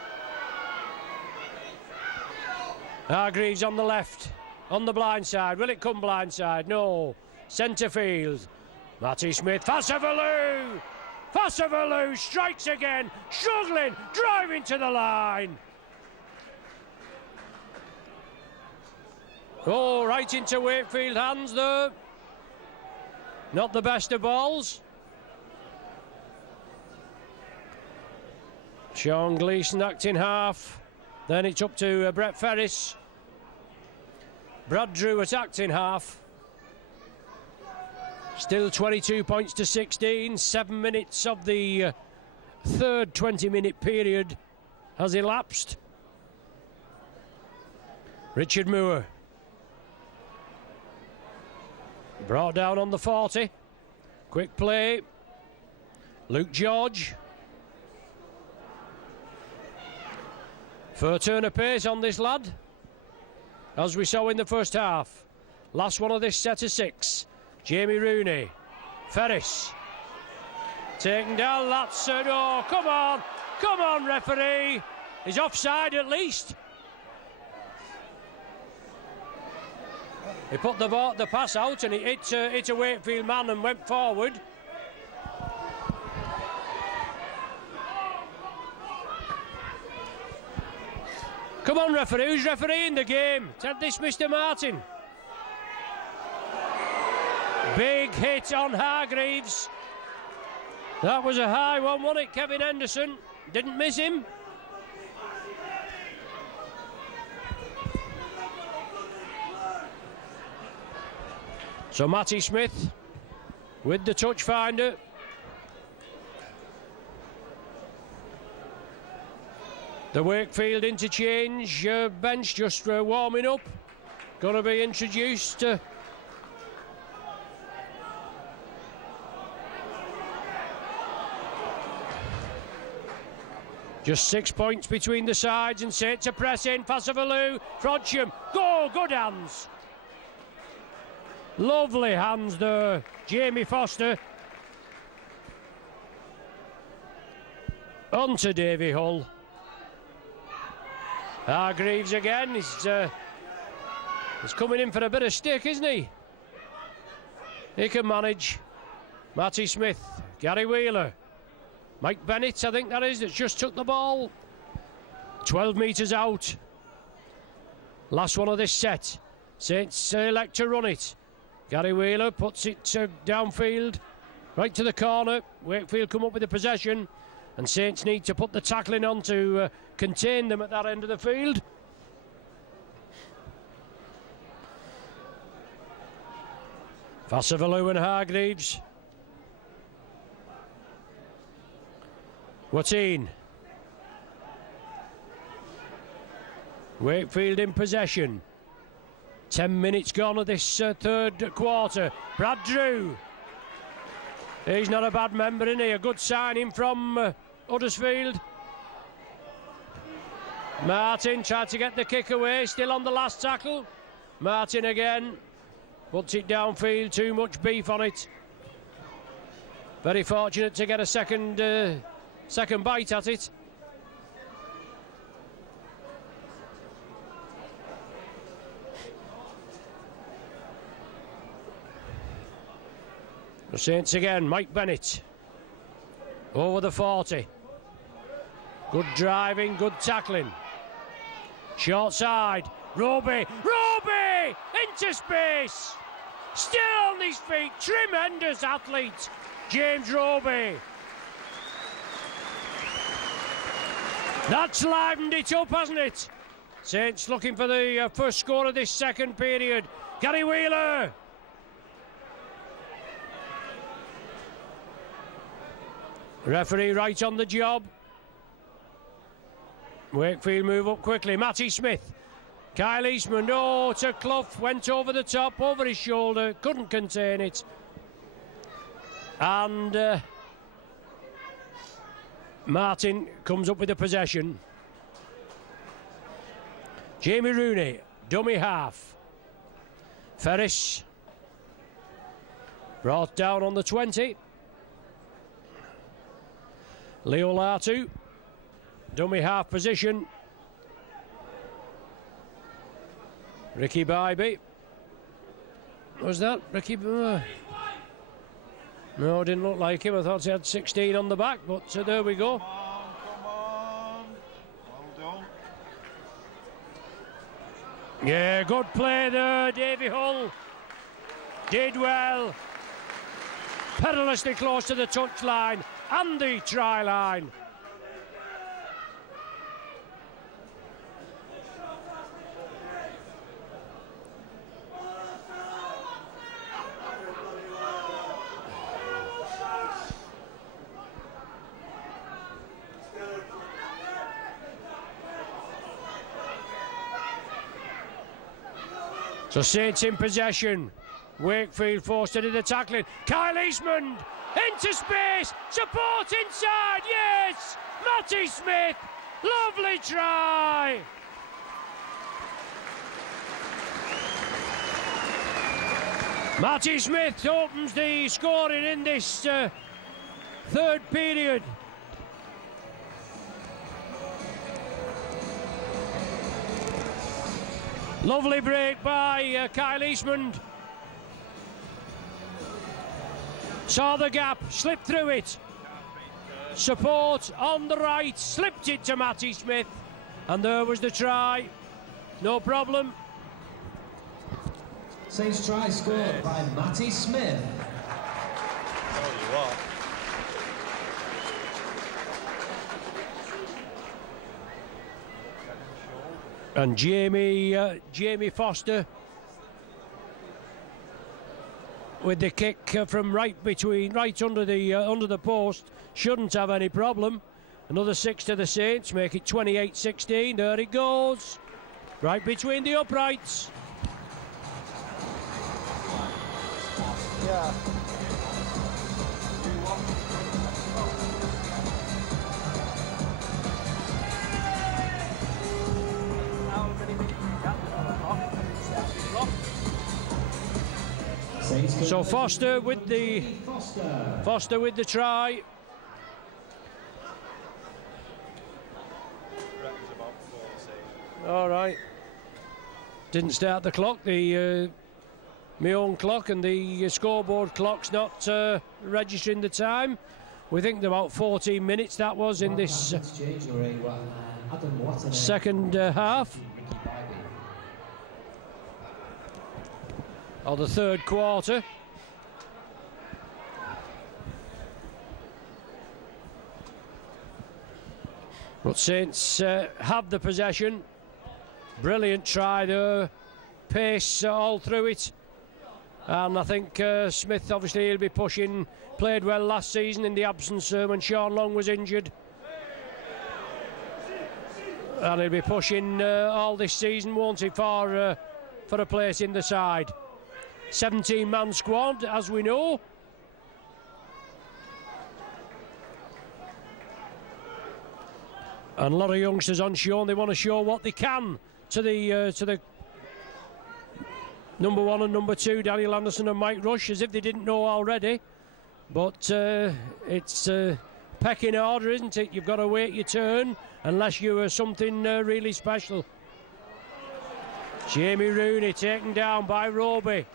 Hargreaves on the left. On the blind side. Will it come blind side? No. Centre field. Matty Smith. Fassavalu! Fassavalu strikes again. Struggling. Driving to the line. Oh, right into Wakefield hands there. Not the best of balls. Sean Gleeson acting half. Then it's up to Brett Ferris. Brad Drew at acting half. Still 22 points to 16. 7 minutes of the third 20-minute period has elapsed. Richard Moore. Brought down on the 40. Quick play. Luke George. For a turn of pace on this lad, as we saw in the first half. Last one of this set of 6. Jamie Rooney. Ferris. Taken down, that's oh, come on, referee. He's offside at least. He put the pass out and it hit a Wakefield man and went forward. Come on, referee, who's refereeing the game? Tell this Mr. Martin. Big hit on Hargreaves. That was a high one, wasn't it? Kevin Henderson didn't miss him. So Matty Smith with the touch finder. The Wakefield interchange bench just warming up. Going to be introduced. Just 6 points between the sides and Saints are pressing. Fassavalu, Frodsham. Go, good hands. Lovely hands there. Jamie Foster. On to Davy Hull. Hargreaves again. He's coming in for a bit of stick, isn't he? He can manage. Matty Smith. Gary Wheeler. Mike Bennett, I think that is, that just took the ball. 12 metres out. Last one of this set. Saints elect to run it. Gary Wheeler puts it downfield, right to the corner. Wakefield come up with the possession, and Saints need to put the tackling on to contain them at that end of the field. Fassavalu and Hargreaves. Watine. Wakefield in possession. 10 minutes gone of this third quarter. Brad Drew. He's not a bad member, isn't he? A good signing from Huddersfield. Martin tried to get the kick away, still on the last tackle. Martin again. Puts it downfield, too much beef on it. Very fortunate to get a second bite at it. The Saints again, Mike Bennett. Over the 40. Good driving, good tackling. Short side. Roby into space. Still on his feet. Tremendous athlete, James Roby. That's livened it up, hasn't it? Saints looking for the first score of this second period. Gary Wheeler. Referee right on the job. Wakefield move up quickly. Matty Smith. Kyle Eastman. Oh, to Clough. Went over the top, over his shoulder. Couldn't contain it. And Martin comes up with the possession. Jamie Rooney, dummy half. Ferris brought down on the 20. Leo Latu, dummy half position. Ricky Bybee. Was that Ricky? No, didn't look like him. I thought he had 16 on the back, but there we go. Come on. Well done. Yeah, good play there. Davy Hull did well. Perilously close to the touch line and the try line. So Saints in possession. Wakefield forced into the tackling. Kyle Eastman into space. Support inside. Yes! Matty Smith. Lovely try. Matty Smith opens the scoring in this third period. Lovely break by Kyle Eastman. Saw the gap, slipped through it. Support on the right, slipped it to Matty Smith. And there was the try. No problem. Saints try scored by Matty Smith. Oh, you are. And Jamie Foster with the kick from right under the post, shouldn't have any problem. Another 6 to the Saints, make it 28-16. There it goes, right between the uprights. Yeah. So Foster with the try. All right. Didn't start the clock. The my own clock and the scoreboard clock's not registering the time. We think about 14 minutes that was in this second half. Or the third quarter. But Saints have the possession. Brilliant try there. Pace all through it. And I think Smith, obviously, he'll be pushing. Played well last season in the absence when Sean Long was injured. And he'll be pushing all this season, won't he, for a place in the side. 17-man squad, as we know. And a lot of youngsters on show, and they want to show what they can to the number 1 and number 2, Daniel Anderson and Mike Rush, as if they didn't know already. But it's pecking order, isn't it? You've got to wait your turn unless you are something really special. Jamie Rooney taken down by Roby.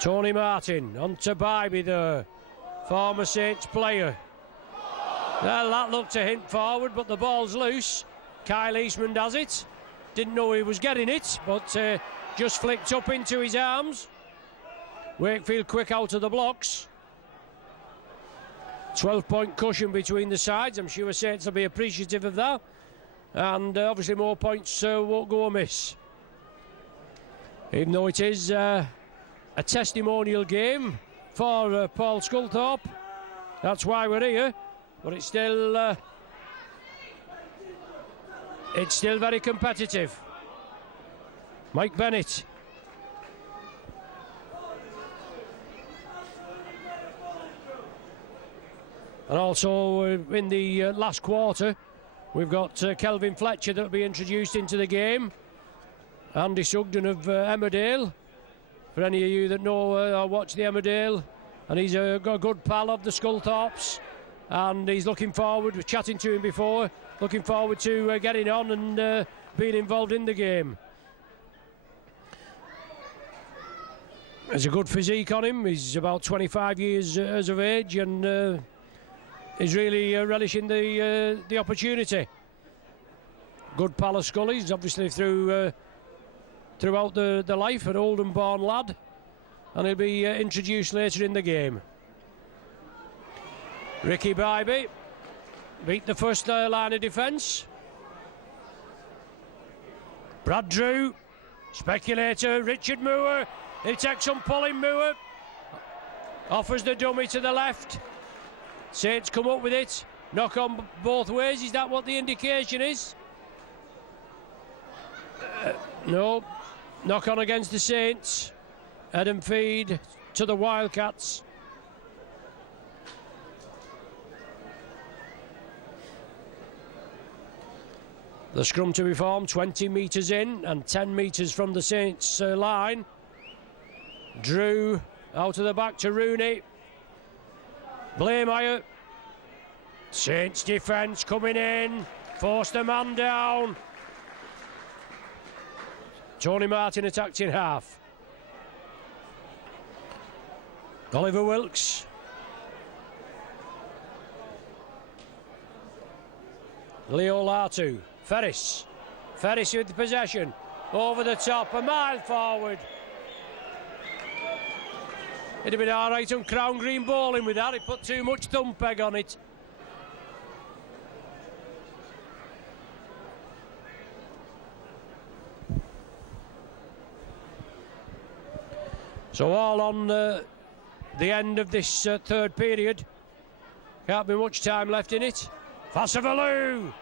Tony Martin on to Bybee there, former Saints player. Well, that looked a hint forward, but the ball's loose. Kyle Eastman does it. Didn't know he was getting it, but just flicked up into his arms. Wakefield quick out of the blocks. 12-point cushion between the sides. I'm sure Saints will be appreciative of that. And obviously more points won't go amiss. Even though it is a testimonial game for Paul Sculthorpe. That's why we're here. But it's still very competitive. Mike Bennett. And also in the last quarter, we've got Kelvin Fletcher that will be introduced into the game. Andy Sugden of Emmerdale. For any of you that know or watch the Emmerdale, and he's a good pal of the Sculthorpes, and he's looking forward, we're chatting to him before, looking forward to getting on and being involved in the game. There's a good physique on him. He's about 25 years of age, and he's really relishing the opportunity. Good pal of Scully's, obviously throughout the life, an Oldham born lad, and he'll be introduced later in the game. Ricky Bybee beat the first line of defence. Brad Drew, speculator, Richard Moore. He takes some pulling. Moore offers the dummy to the left. Saints come up with it. Knock on both ways. Is that what the indication is? No. Knock on against the Saints. Head and feed to the Wildcats. The scrum to be formed 20 metres in and 10 metres from the Saints line. Drew out of the back to Rooney. Blameyer. Saints defence coming in. Force the man down. Tony Martin attacked in half. Oliver Wilkes. Leo Latu. Ferris. Ferris with the possession. Over the top, a mile forward. It'd have been all right on Crown Green bowling with that. He put too much thumb peg on it. So all on the end of this third period. Can't be much time left in it. Fassavalu.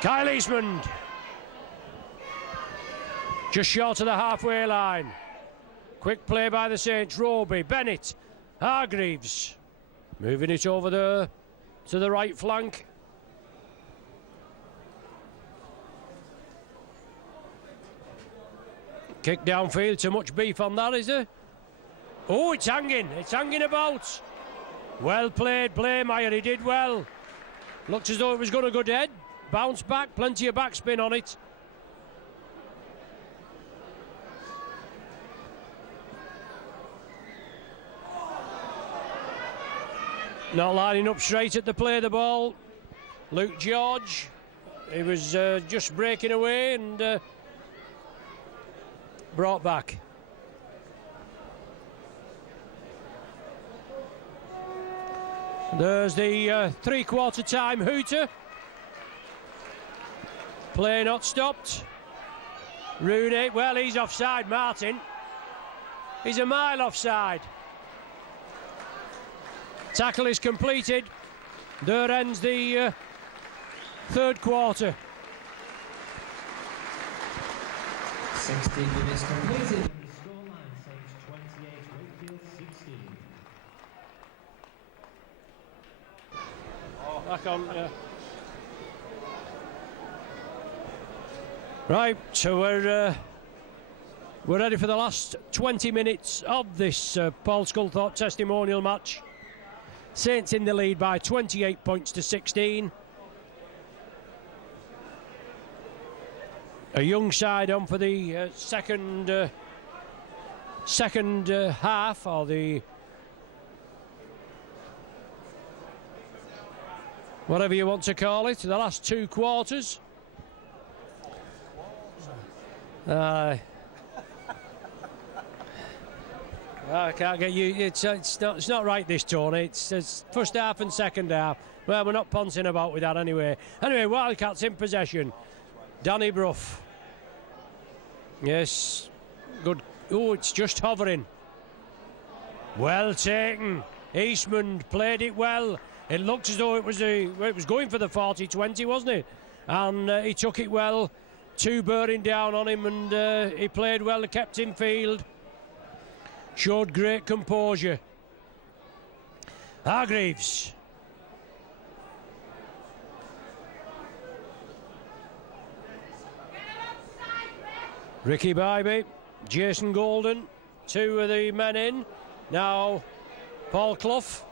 Kyle Eastman. Just short of the halfway line. Quick play by the Saints. Roby, Bennett, Hargreaves. Moving it over to the right flank. Kick downfield. Too much beef on that, is there? Oh, it's hanging. It's hanging about. Well played, Blameyer. He did well. Looked as though it was going to go dead. Bounce back. Plenty of backspin on it. Not lining up straight at the play of the ball. Luke George. He was just breaking away and brought back. There's the three-quarter time hooter. Play not stopped. Rooney, well, he's offside, Martin. He's a mile offside. Tackle is completed. There ends the third quarter. 16 minutes completed. The scoreline Saints 28, Wakefield 16. Oh, back on, yeah. Right, so we're ready for the last 20 minutes of this Paul Sculthorpe testimonial match. Saints in the lead by 28 points to 16. A young side on for the second half, or the whatever you want to call it, the last two quarters. I can't get you. It's not right, this, Tony. It's first half and second half. Well, we're not poncing about with that anyway. Anyway, Wildcats in possession. Danny Brough. Yes, good. Oh, it's just hovering. Well taken. Eastman played it well. It looks as though it was going for the 40-20, wasn't it? And he took it well. Two bearing down on him, and he played well. Kept in field. Showed great composure. Hargreaves. Ricky Bybee, Jason Golden, two of the men in. Now Paul Clough,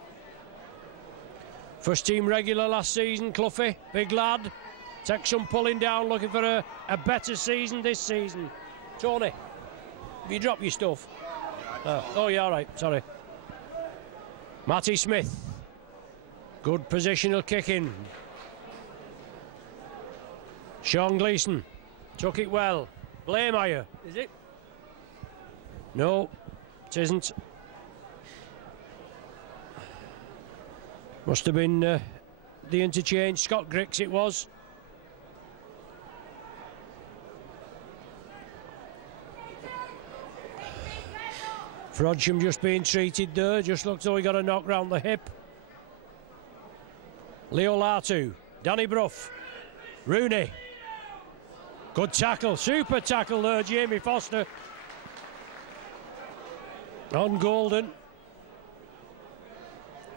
first team regular last season. Cloughie, big lad, takes some pulling down, looking for a better season this season. Tony, have you dropped your stuff? Oh yeah, all right, sorry. Matty Smith, good positional kicking. Sean Gleeson took it well. Blameyer, is it? No, it isn't. Must have been the interchange. Scott Griggs it was. Frodsham just being treated there. Just looks like he got a knock round the hip. Leo Latu, Danny Brough, Rooney. Good tackle, super tackle there, Jamie Foster. On Golden.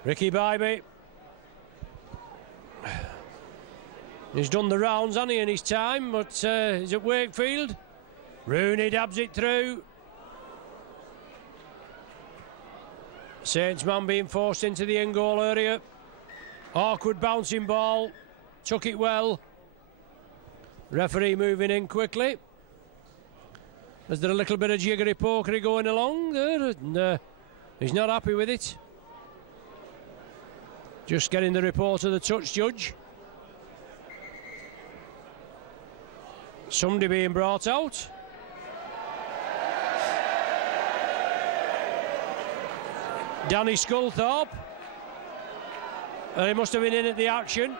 Ricky Bybee. He's done the rounds, hasn't he, in his time, but he's at Wakefield. Rooney dabs it through. Saints man being forced into the end goal area. Awkward bouncing ball. Took it well. Referee moving in quickly. Is there a little bit of jiggery pokery going along there? And, he's not happy with it. Just getting the report of the touch judge. Somebody being brought out. Danny Sculthorpe. He must have been in at the action.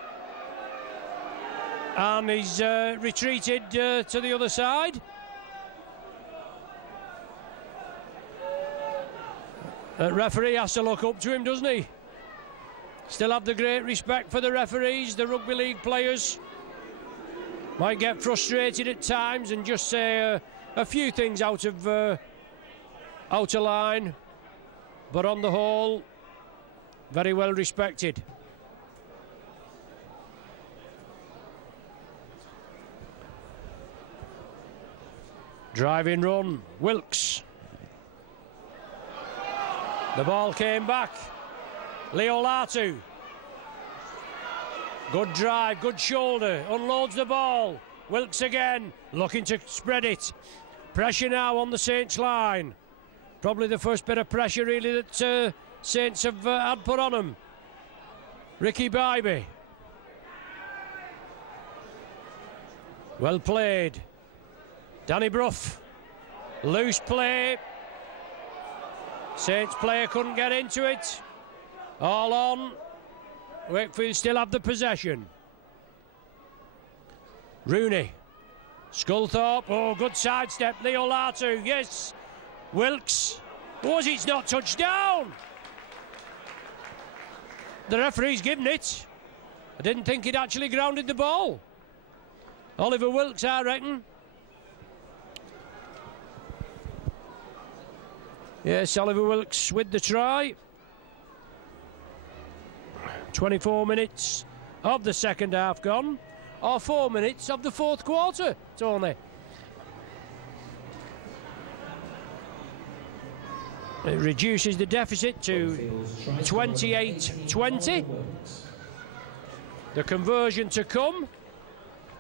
And he's retreated to the other side. Referee has to look up to him, doesn't he? Still have the great respect for the referees, the rugby league players. Might get frustrated at times and just say a few things out of line. But on the whole, very well respected. Driving run, Wilkes. The ball came back. Leo Latu. Good drive, good shoulder, unloads the ball. Wilkes again, looking to spread it. Pressure now on the Saints line. Probably the first bit of pressure really that Saints have had put on them. Ricky Bybee. Well played. Danny Brough. Loose play. Saints player couldn't get into it. All on. Wakefield still have the possession. Rooney. Sculthorpe. Oh, good sidestep. Leo Latu. Yes. Wilkes. Was it's not touched down? The referee's given it. I didn't think he'd actually grounded the ball. Oliver Wilkes, I reckon. Yes, Oliver Wilkes with the try. 24 minutes of the second half gone, or 4 minutes of the fourth quarter, Tony. It reduces the deficit to 28-20. The conversion to come.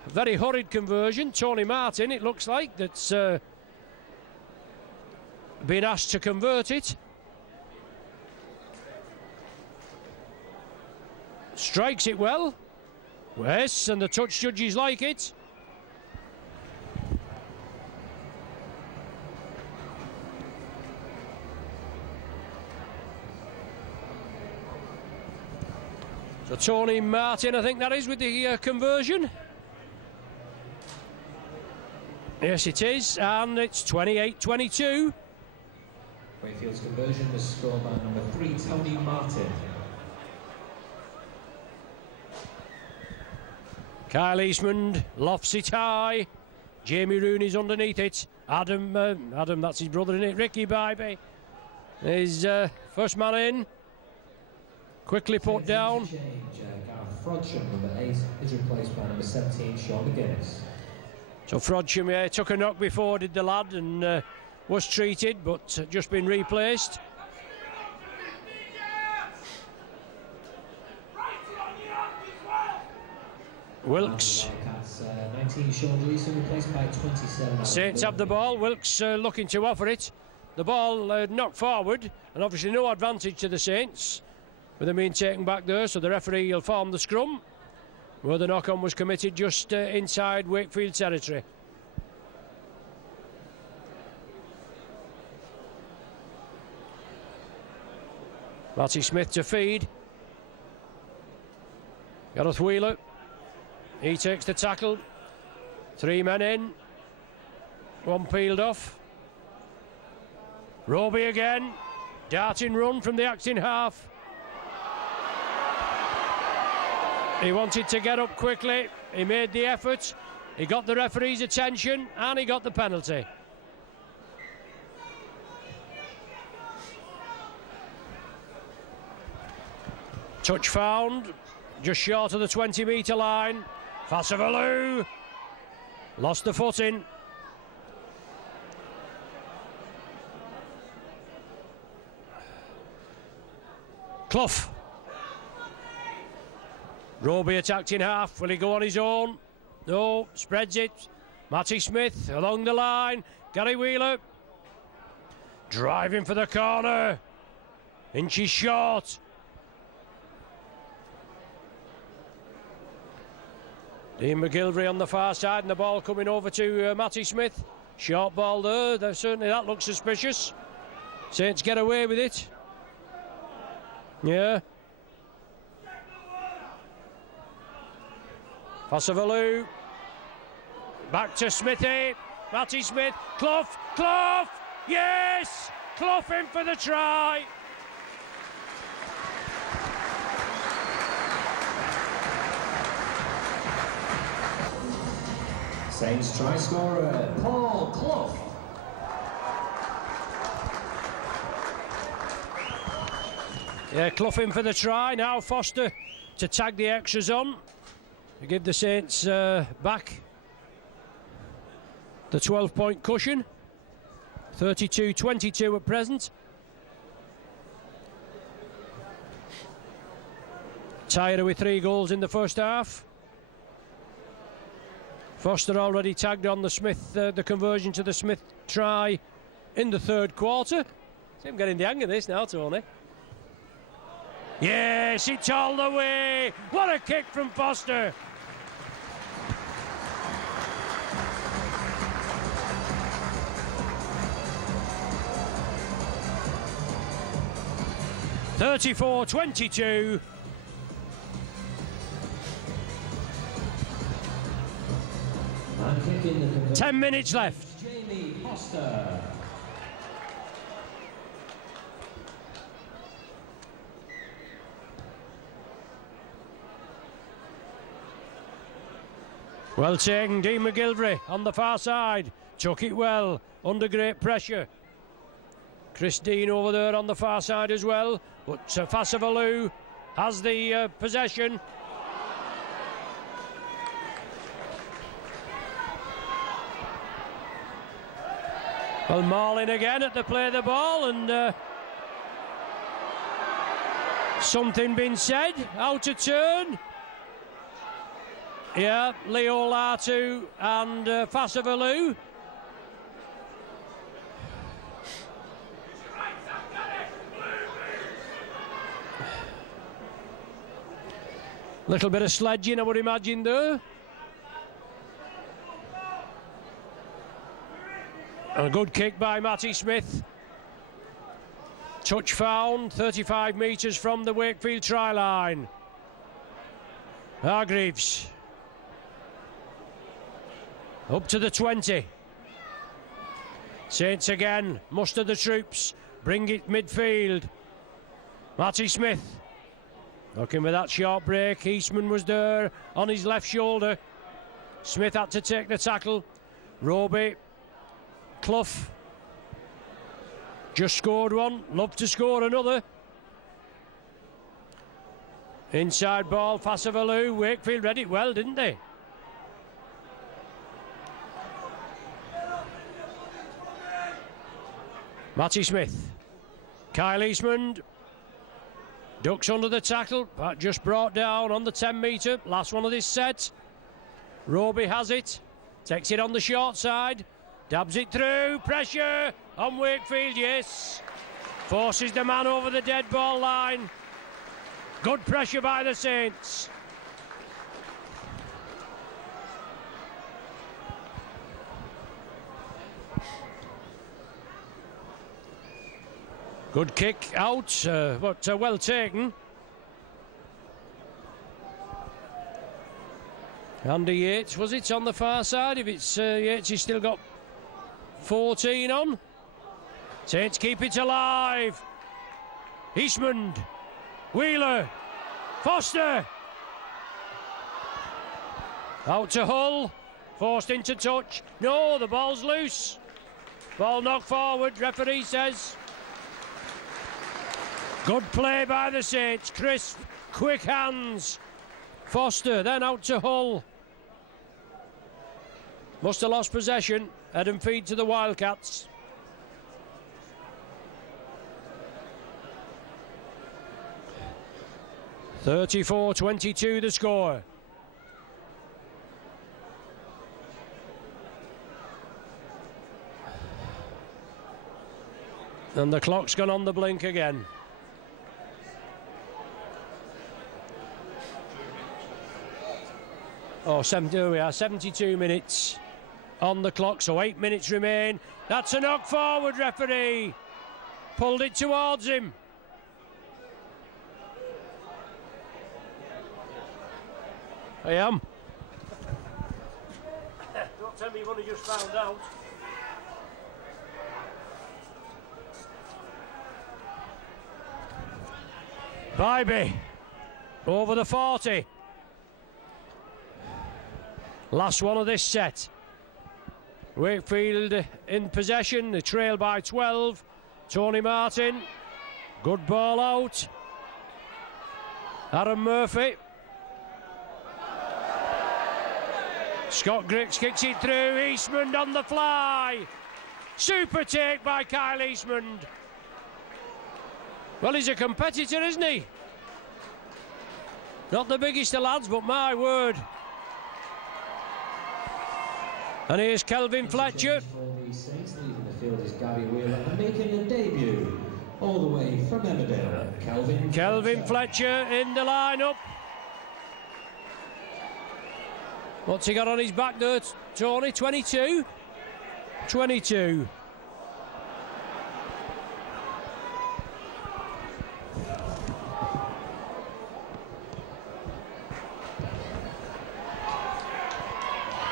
A very hurried conversion. Tony Martin, it looks like, that's been asked to convert it. Strikes it well. Yes, and the touch judges like it. So Tony Martin, I think that is, with the conversion. Yes, it is, and it's 28-22. Wakefield's conversion was scored by number 3, Tony Martin. Kyle Eastman lofts it high. Jamie Rooney's underneath it. Adam, that's his brother, isn't it? Ricky Bybee is first man in. Quickly put down. Frodsham, number 8, is replaced by number 17, Sean McGuinness. So Frodsham, yeah, took a knock before, did the lad, and was treated, but just been replaced. Wilkes. 19, Sean Gleeson, replaced by 27. Saints have the ball. Wilkes looking to offer it. The ball knocked forward, and obviously no advantage to the Saints, with them being taken back there, so the referee will form the scrum, where the knock-on was committed just inside Wakefield territory. Matty Smith to feed. Gareth Wheeler. He takes the tackle. 3 men in. 1 peeled off. Roby again. Darting run from the acting half. He wanted to get up quickly. He made the effort. He got the referee's attention and he got the penalty. Touch found. Just short of the 20-metre line. Fassavalu lost the footing. Clough. Roby attacked in half. Will he go on his own? No, spreads it. Matty Smith along the line. Gary Wheeler driving for the corner. Inches short. Dean McGilvery on the far side, and the ball coming over to Matty Smith. Short ball there. Certainly that looks suspicious. Saints get away with it. Yeah. Fassavalu. Back to Smithy. Matty Smith. Clough. Clough. Yes! Clough in for the try. Saints try scorer Paul Clough. Yeah, Clough in for the try. Now Foster to tag the extras on to give the Saints back the 12-point cushion. 32-22 at present. Tyra with 3 goals in the first half. Foster already tagged on the Smith, the conversion to the Smith try in the third quarter. See him getting the hang of this now, Tony. Yes, it's all the way. What a kick from Foster. (34-22). 10 minutes left. Jamie Foster. Well taken, Dean McGilvery on the far side. Took it well, under great pressure. Chris Dean over there on the far side as well. But Fassavalu has the possession. Well, Marlin again at the play of the ball, and something been said, out of turn. Yeah, Leo Latu and Fassavalu. Little bit of sledging, I would imagine, there. And a good kick by Matty Smith. Touch found, 35 metres from the Wakefield try line. Hargreaves. Up to the 20. Saints again, muster the troops, bring it midfield. Matty Smith looking with that short break. Eastman was there on his left shoulder. Smith had to take the tackle. Roby, Clough just scored one, love to score another. Inside ball, Fassavalu. Wakefield read it well, didn't they? Matty Smith. Kyle Eastman ducks under the tackle, but just brought down on the 10 metre. Last one of this set. Roby has it. Takes it on the short side. Dabs it through. Pressure on Wakefield, yes. Forces the man over the dead ball line. Good pressure by the Saints. Good kick out, but well taken. Andy Yates, was it on the far side? If it's Yates, he's still got 14 on. Saints keep it alive. Eastman, Wheeler, Foster. Out to Hull, forced into touch. No, the ball's loose. Ball knocked forward, referee says. Good play by the Saints, crisp, quick hands. Foster, then out to Hull. Must have lost possession. Adam feed to the Wildcats. (34-22) the score. And the clock's gone on the blink again. Oh, here we are, 72 minutes on the clock, so 8 minutes remain. That's a knock forward, referee. Pulled it towards him. I am. Don't tell me you've only just found out. Bybee over the 40. Last one of this set. Wakefield in possession, they trail by 12. Tony Martin, good ball out. Aaron Murphy. Scott Griggs kicks it through. Eastman on the fly. Super take by Kyle Eastman. Well, he's a competitor, isn't he? Not the biggest of lads, but my word. And here's Kelvin Fletcher. Leaving the field is Gary Wheeler and making a debut all the way from Emmerdale. Kelvin Fletcher in the lineup. What's he got on his back there, Tony? 22? 22.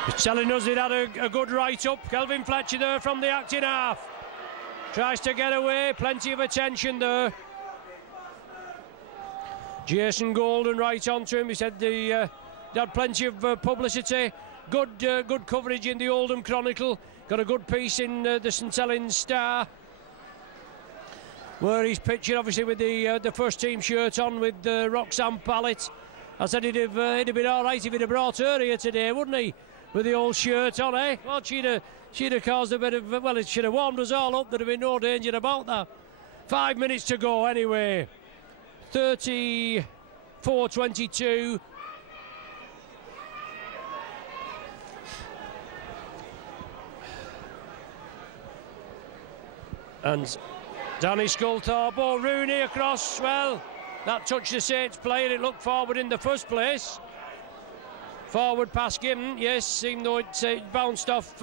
He's telling us he'd had a good write-up. Kelvin Fletcher there from the acting half. Tries to get away, plenty of attention there. Jason Golden right onto him. He said they had plenty of publicity. Good coverage in the Oldham Chronicle. Got a good piece in the St Helens Star, where he's pictured obviously with the first team shirt on with Roxanne Pallett. I said he'd have been all right if he'd have brought her here today, wouldn't he? With the old shirt on, eh? Well, she'd have caused a bit of... Well, it should have warmed us all up. There'd have been no danger about that. 5 minutes to go anyway. 34-22. And Danny Sculthorpe. Oh, Rooney across. Well, that touched the Saints player. It looked forward in the first place. Forward pass given, yes, even though it bounced off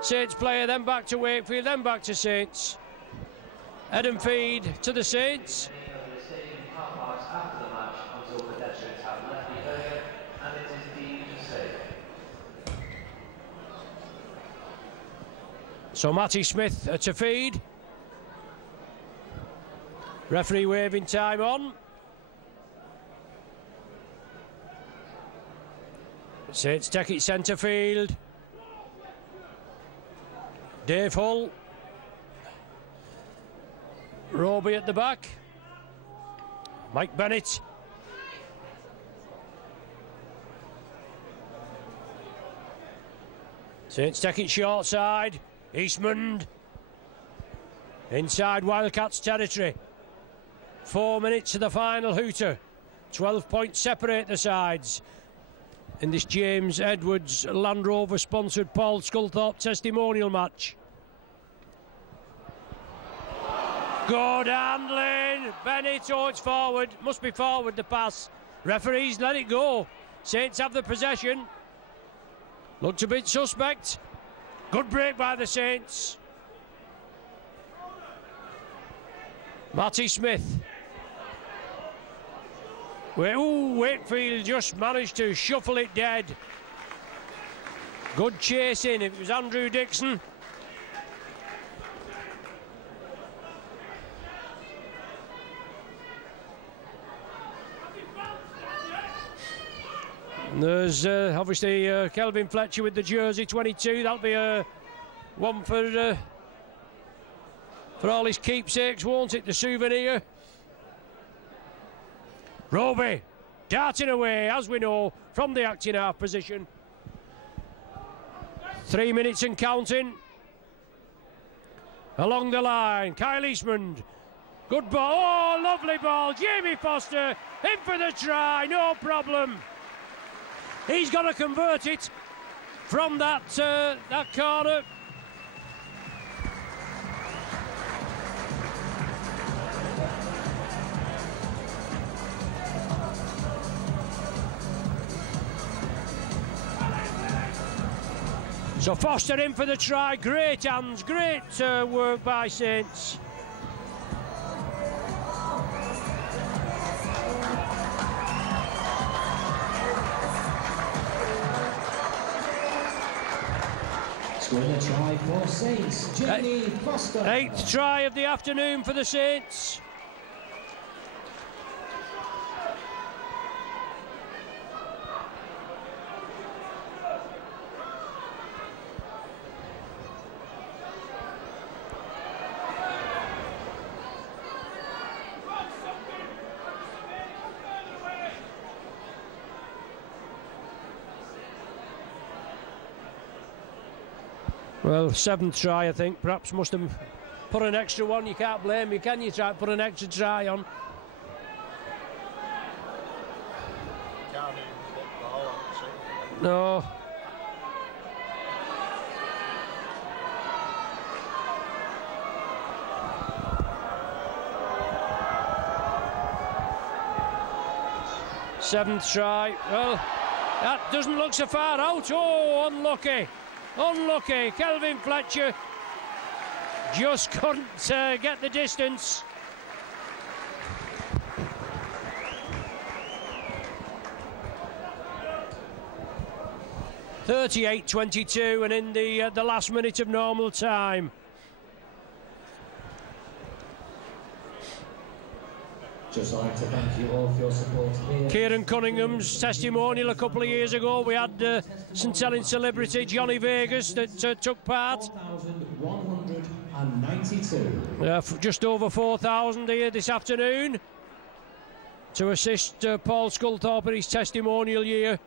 Saints player, then back to Wakefield, then back to Saints. Head and feed to the Saints. So Matty Smith to feed. Referee waving time on. Saints take it centre field. Dave Hull. Roby at the back. Mike Bennett. Saints take it short side. Eastmond. Inside Wildcats territory. 4 minutes to the final hooter. 12 points separate the sides in this James Edwards Land Rover sponsored Paul Sculthorpe testimonial match. Good handling. Bennett, oh, it's forward. Must be forward, the pass. Referees let it go. Saints have the possession. Looked a bit suspect. Good break by the Saints. Matty Smith. Wakefield just managed to shuffle it dead. Good chasing. If it was Andrew Dixon. There's obviously Kelvin Fletcher with the jersey 22. That'll be one for all his keepsakes, won't it? The souvenir. Roby darting away, as we know, from the acting half position. 3 minutes and counting. Along the line, Kyle Eastmond. Good ball. Oh, lovely ball. Jamie Foster in for the try. No problem. He's got to convert it from that corner. So Foster in for the try. Great hands, great work by Saints. Scoring a try for Saints, Jamie Foster. 8th try of the afternoon for the Saints. Well, 7th try, I think. Perhaps must have put an extra one. You can't blame you, can you? Try put an extra try on. Can't even put the whole on. No. Seventh try. Well, that doesn't look so far out. Oh, unlucky. Unlucky. Kelvin Fletcher just couldn't get the distance. (38-22) and in the last minute of normal time. Just like to thank you all for your support here. Kieran Cunningham's testimonial a couple of years ago. We had St Helens celebrity Johnny Vegas that took part. 4,192. Just over 4,000 here this afternoon to assist Paul Sculthorpe in his testimonial year.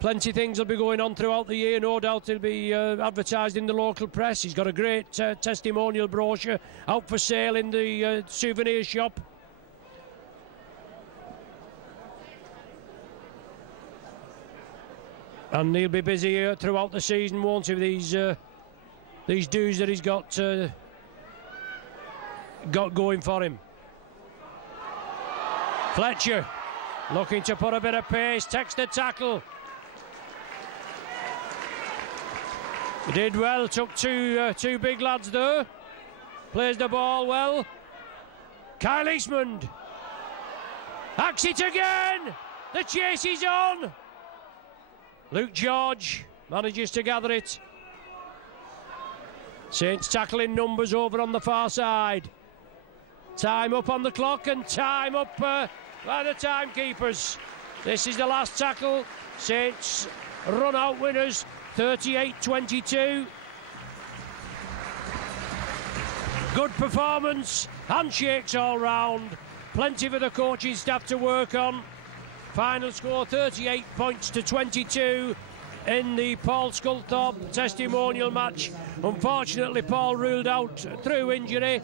Plenty of things will be going on throughout the year. No doubt he'll be advertised in the local press. He's got a great testimonial brochure out for sale in the souvenir shop. And he'll be busy throughout the season, won't he, with these dues that he's got going for him. Fletcher looking to put a bit of pace, takes the tackle. He did well, took two big lads there. Plays the ball well. Kyle Eastmond. Hacks it again. The chase is on. Luke George manages to gather it. Saints tackling numbers over on the far side. Time up on the clock and time up by the timekeepers. This is the last tackle. Saints run out winners 38-22. Good performance, handshakes all round, plenty for the coaching staff to work on. Final score 38 points to 22 in the Paul Sculthorpe testimonial match. Unfortunately, Paul ruled out through injury.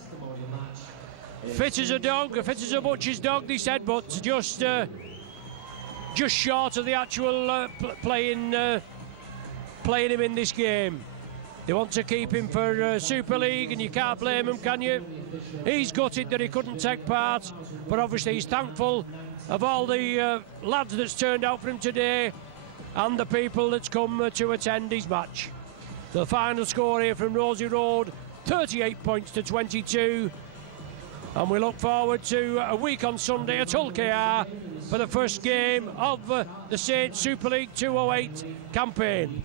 Fit as a dog, fit as a butcher's dog, they said, but just short of the actual playing him in this game. They want to keep him for Super League, and you can't blame him, can you? He's gutted that he couldn't take part, but obviously he's thankful of all the lads that's turned out for him today and the people that's come to attend his match. The final score here from Rosie Road, 38 points to 22. And we look forward to a week on Sunday at Hull KR for the first game of the Saints Super League 208 campaign.